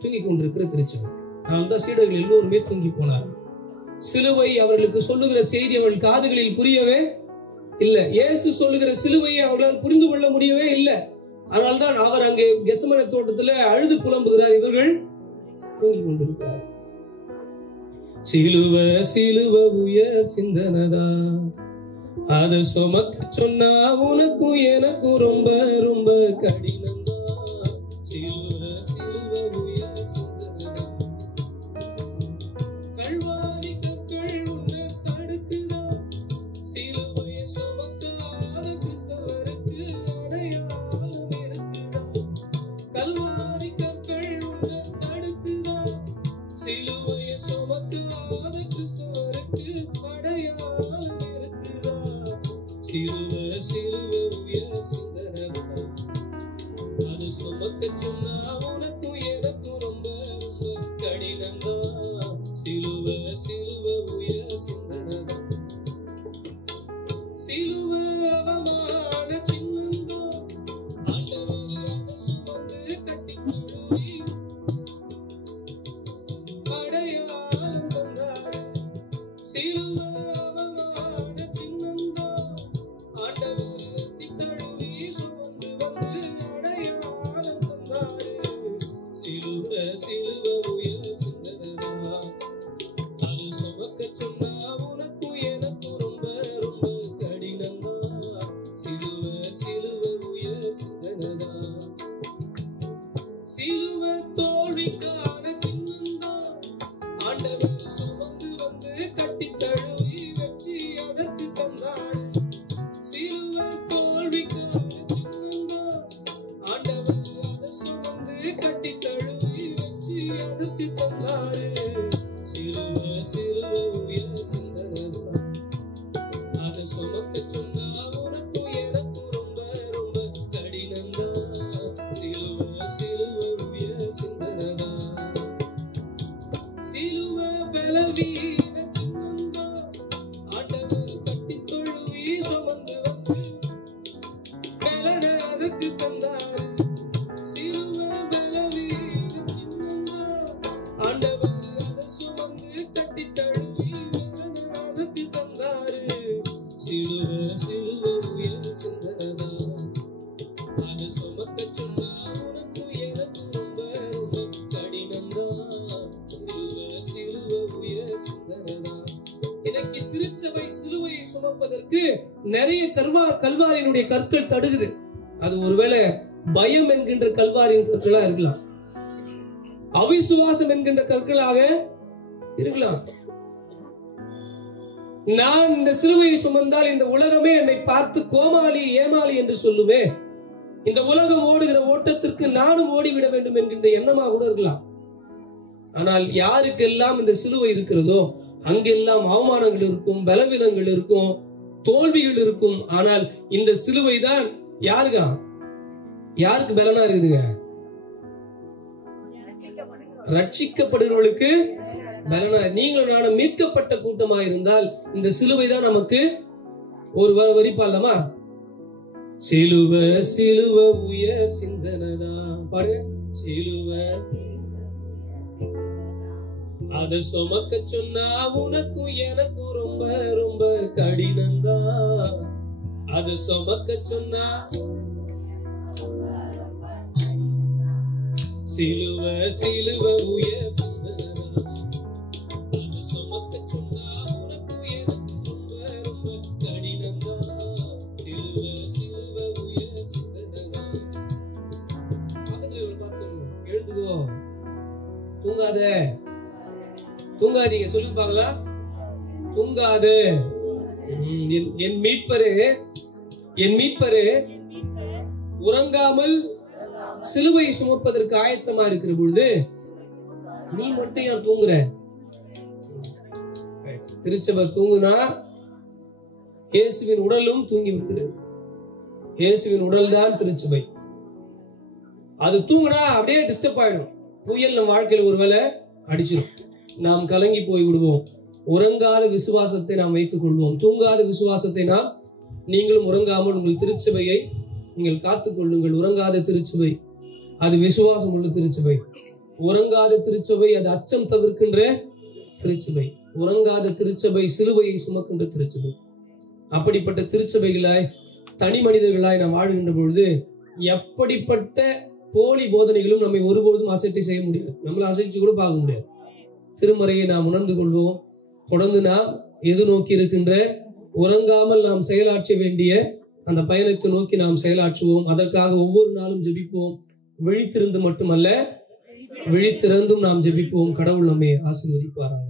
தூங்கிக் கொண்டிருக்கிற திருச்சபை. அதனால்தான் சீடர்கள் எல்லோருமே தூங்கி போனார்கள். சிலுவை அவர்களுக்கு சொல்லுகிற செய்தி அவர்கள் காதுகளில் புரியவே இல்லை. இயேசு சொல்லுகிற சிலுவையை அவர்களால் புரிந்து கொள்ள முடியவே இல்லை. அதனால்தான் அவர் அங்கே கெத்செமனே தோட்டத்தில் அழுது புலம்புகிறார். இவர்கள் தூங்கி கொண்டிருக்கிறார். சிலுவ சிலுவ உயர் சிந்தனதா, அத சுமக்க சொன்னா உனக்கும் எனக்கும் ரொம்ப ரொம்ப கடினந்தா. சிலுவ சிலுவ உயர் சிந்தனதா, கல்வாரி கற்கள் உன்னை தடுக்குதா. சிலுவைய சுமக்காத கிறிஸ்தவருக்கு அடையாளம் இருக்குதா. கல்வாரி கற்கள் உன்னை தடுக்குதா. சிலுவைய சுமக்காத கிறிஸ்தவருக்கு அடையாளம் இருக்குதா. சிலுவ சிலுவ உயர் சிந்தனதா, அது சுமக்க சொன்னா உனக்கும் எனக்கும் ரொம்ப ரொம்ப கடினந்தா. சிலுவ சிலுவ உயர் சிந்தனதா, சிலுவ அவமான சின்னந்தா. ஆண்டவர் அதை சுமந்து கட்டி கழுவி அடையாளம் தந்தாரு. சிலுவ அவமான சின்னந்தா. ஆண்டவர் தழுவி சுமந்து வந்து அடையாளம் தந்தாரு. சிலுவ சிலுவ உயர் சிந்தனதா, அது சுமக்க சொன்னா உனக்கும் எனக்கும் ரொம்ப ரொம்ப கடினந்தா. சிலுவ சிலுவ உயர் சிந்தனதா, சிலுவ தோல்விக்கான சின்னந்தா. ஆண்டவர் சுமந்து வந்து கட்டி தழுவி வச்சு அதற்கு தந்தாரு. சிலுவ தோல்விக்கான சின்னந்தா. ஆண்டவர் அதை சுமந்து கட்டி தழுவி வச்சு அதற்கு தந்தாரு. சிலுவ சிலுவ உயர் சிந்தனதா, அதை சுமக்க சொன்னா உனக்கும் எனக்கும் ரொம்ப ரொம்ப கடினந்தா. சிலுவ சிலுவ உயர் சிந்தனதா, சிலுவ பலவீன சின்னந்தா. ஆண்டவர் கட்டி தொழுவி சுமந்து வந்து பலன அதுக்கு தந்தாரு. சிலுவ பலவீன சின்னந்தா. ஆண்டவர் அதை சுமந்து கட்டி தழுவி பலன அதுக்கு தந்தாரு. சிலுவ சிலுவ உயர் சிந்தனதா, அதை சுமக்க சொன்னா உனக்கும் எனக்கும் ரொம்ப ரொம்ப கடினந்தா. சிலுவ சிலுவ உயர் சிந்தனதா. இன்னைக்கு திருச்சபை சிலுவையை சுமப்பதற்கு நிறைய கல்வாரியினுடைய கற்கள் தடுக்குது. அது ஒருவேளை பயம் என்கின்ற கல்வாரியின் கற்களா இருக்கலாம், அவிசுவாசம் என்கின்ற கற்களாக இருக்கலாம். நான் இந்த சிலுவையை சுமந்தால் இந்த உலகமே என்னை பார்த்து கோமாளி ஏமாளி என்று சொல்லுமே. இந்த உலகம் ஓடுகிற ஓட்டத்திற்கு நானும் ஓடிவிட வேண்டும் என்கின்ற எண்ணமாக கூட இருக்கலாம். ஆனால் யாருக்கெல்லாம் இந்த சிலுவை இருக்கிறதோ அங்கெல்லாம் அவமானங்கள் இருக்கும், பலவீனங்கள் இருக்கும், தோல்விகள் இருக்கும். ஆனால் இந்த சிலுவை தான் யாருக்கு பலனா இருக்குதுங்க? ரட்சிக்கப்படுகிறவர்களுக்கு பலனா. நீங்களும் நானும் மீட்கப்பட்ட கூட்டமா இருந்தால் இந்த சிலுவை தான் நமக்கு ஒரு வரி பாடலாமா? சிலுவை சிலுவை உயர் சிந்தனைதான் பாரு. சிலுவை அத சுமக்க சொன்னா உனக்கும் எனக்கும் ரொம்ப ரொம்ப கடினம்தான். அத சுமக்க சொன்னா சிலுவை சிலுவை உயர் சிந்தனைதான். அத சுமக்க சொன்னா உனக்கும் எனக்கும் ரொம்ப ரொம்ப கடினம்தான். சிலுவை சிலுவை உயர் சிந்தனைதான். பக்கத்துல ஒரு பாட்டு சொல்லுங்க, எழுதுகோ. தூங்காதீங்க, சொல்லிருப்பாங்களா? தூங்காது. என் மீட்பரே உறங்காமல் சிலுவை சுமப்பதற்கு ஆயத்தமா இருக்கிற பொழுது நீ மட்டும் ஏன் தூங்குற? திருச்சபை தூங்குனா இயேசுவின் உடலும் தூங்கி விடுகிறது. இயேசுவின் உடல் தான் திருச்சபை. அது தூங்குனா அப்படியே டிஸ்டர்ப் ஆயிடும். புயல் நம் வாழ்க்கையில ஒருவேளை அடிச்சிடும், நாம் கலங்கி போய் விடுவோம். உறங்காத விசுவாசத்தை நாம் வைத்துக் கொள்வோம். தூங்காத விசுவாசத்தை நாம் நீங்களும் உறங்காமல் உங்கள் திருச்சபையை நீங்கள் காத்துக் கொள்ளுங்கள். உறங்காத திருச்சபை அது விசுவாசம் உள்ள திருச்சபை. உறங்காத திருச்சபை அது அச்சம் தவிர்க்கின்ற திருச்சபை. உறங்காத திருச்சபை சிலுவையை சுமக்கின்ற திருச்சபை. அப்படிப்பட்ட திருச்சபைகளாய் தனி மனிதர்களாய் நாம் வாழ்கின்ற பொழுது எப்படிப்பட்ட போலி போதனைகளும் நம்மை ஒருபோதும் அசட்டை செய்ய முடியாது. நம்மளை அசைச்சு கூட பார்க்க முடியாது. திருமறையை நாம் உணர்ந்து கொள்வோம். தொடர்ந்து நாம் எது நோக்கி இருக்கின்ற உறங்காமல் நாம் செயலாற்ற வேண்டிய அந்த பயணத்தை நோக்கி நாம் செயலாற்றுவோம். அதற்காக ஒவ்வொரு நாளும் ஜெபிப்போம். விழித்திருந்து மட்டுமல்ல, விழித்திறந்தும் நாம் ஜெபிப்போம். கடவுள் நம்மை ஆசீர்வதிப்பாராக.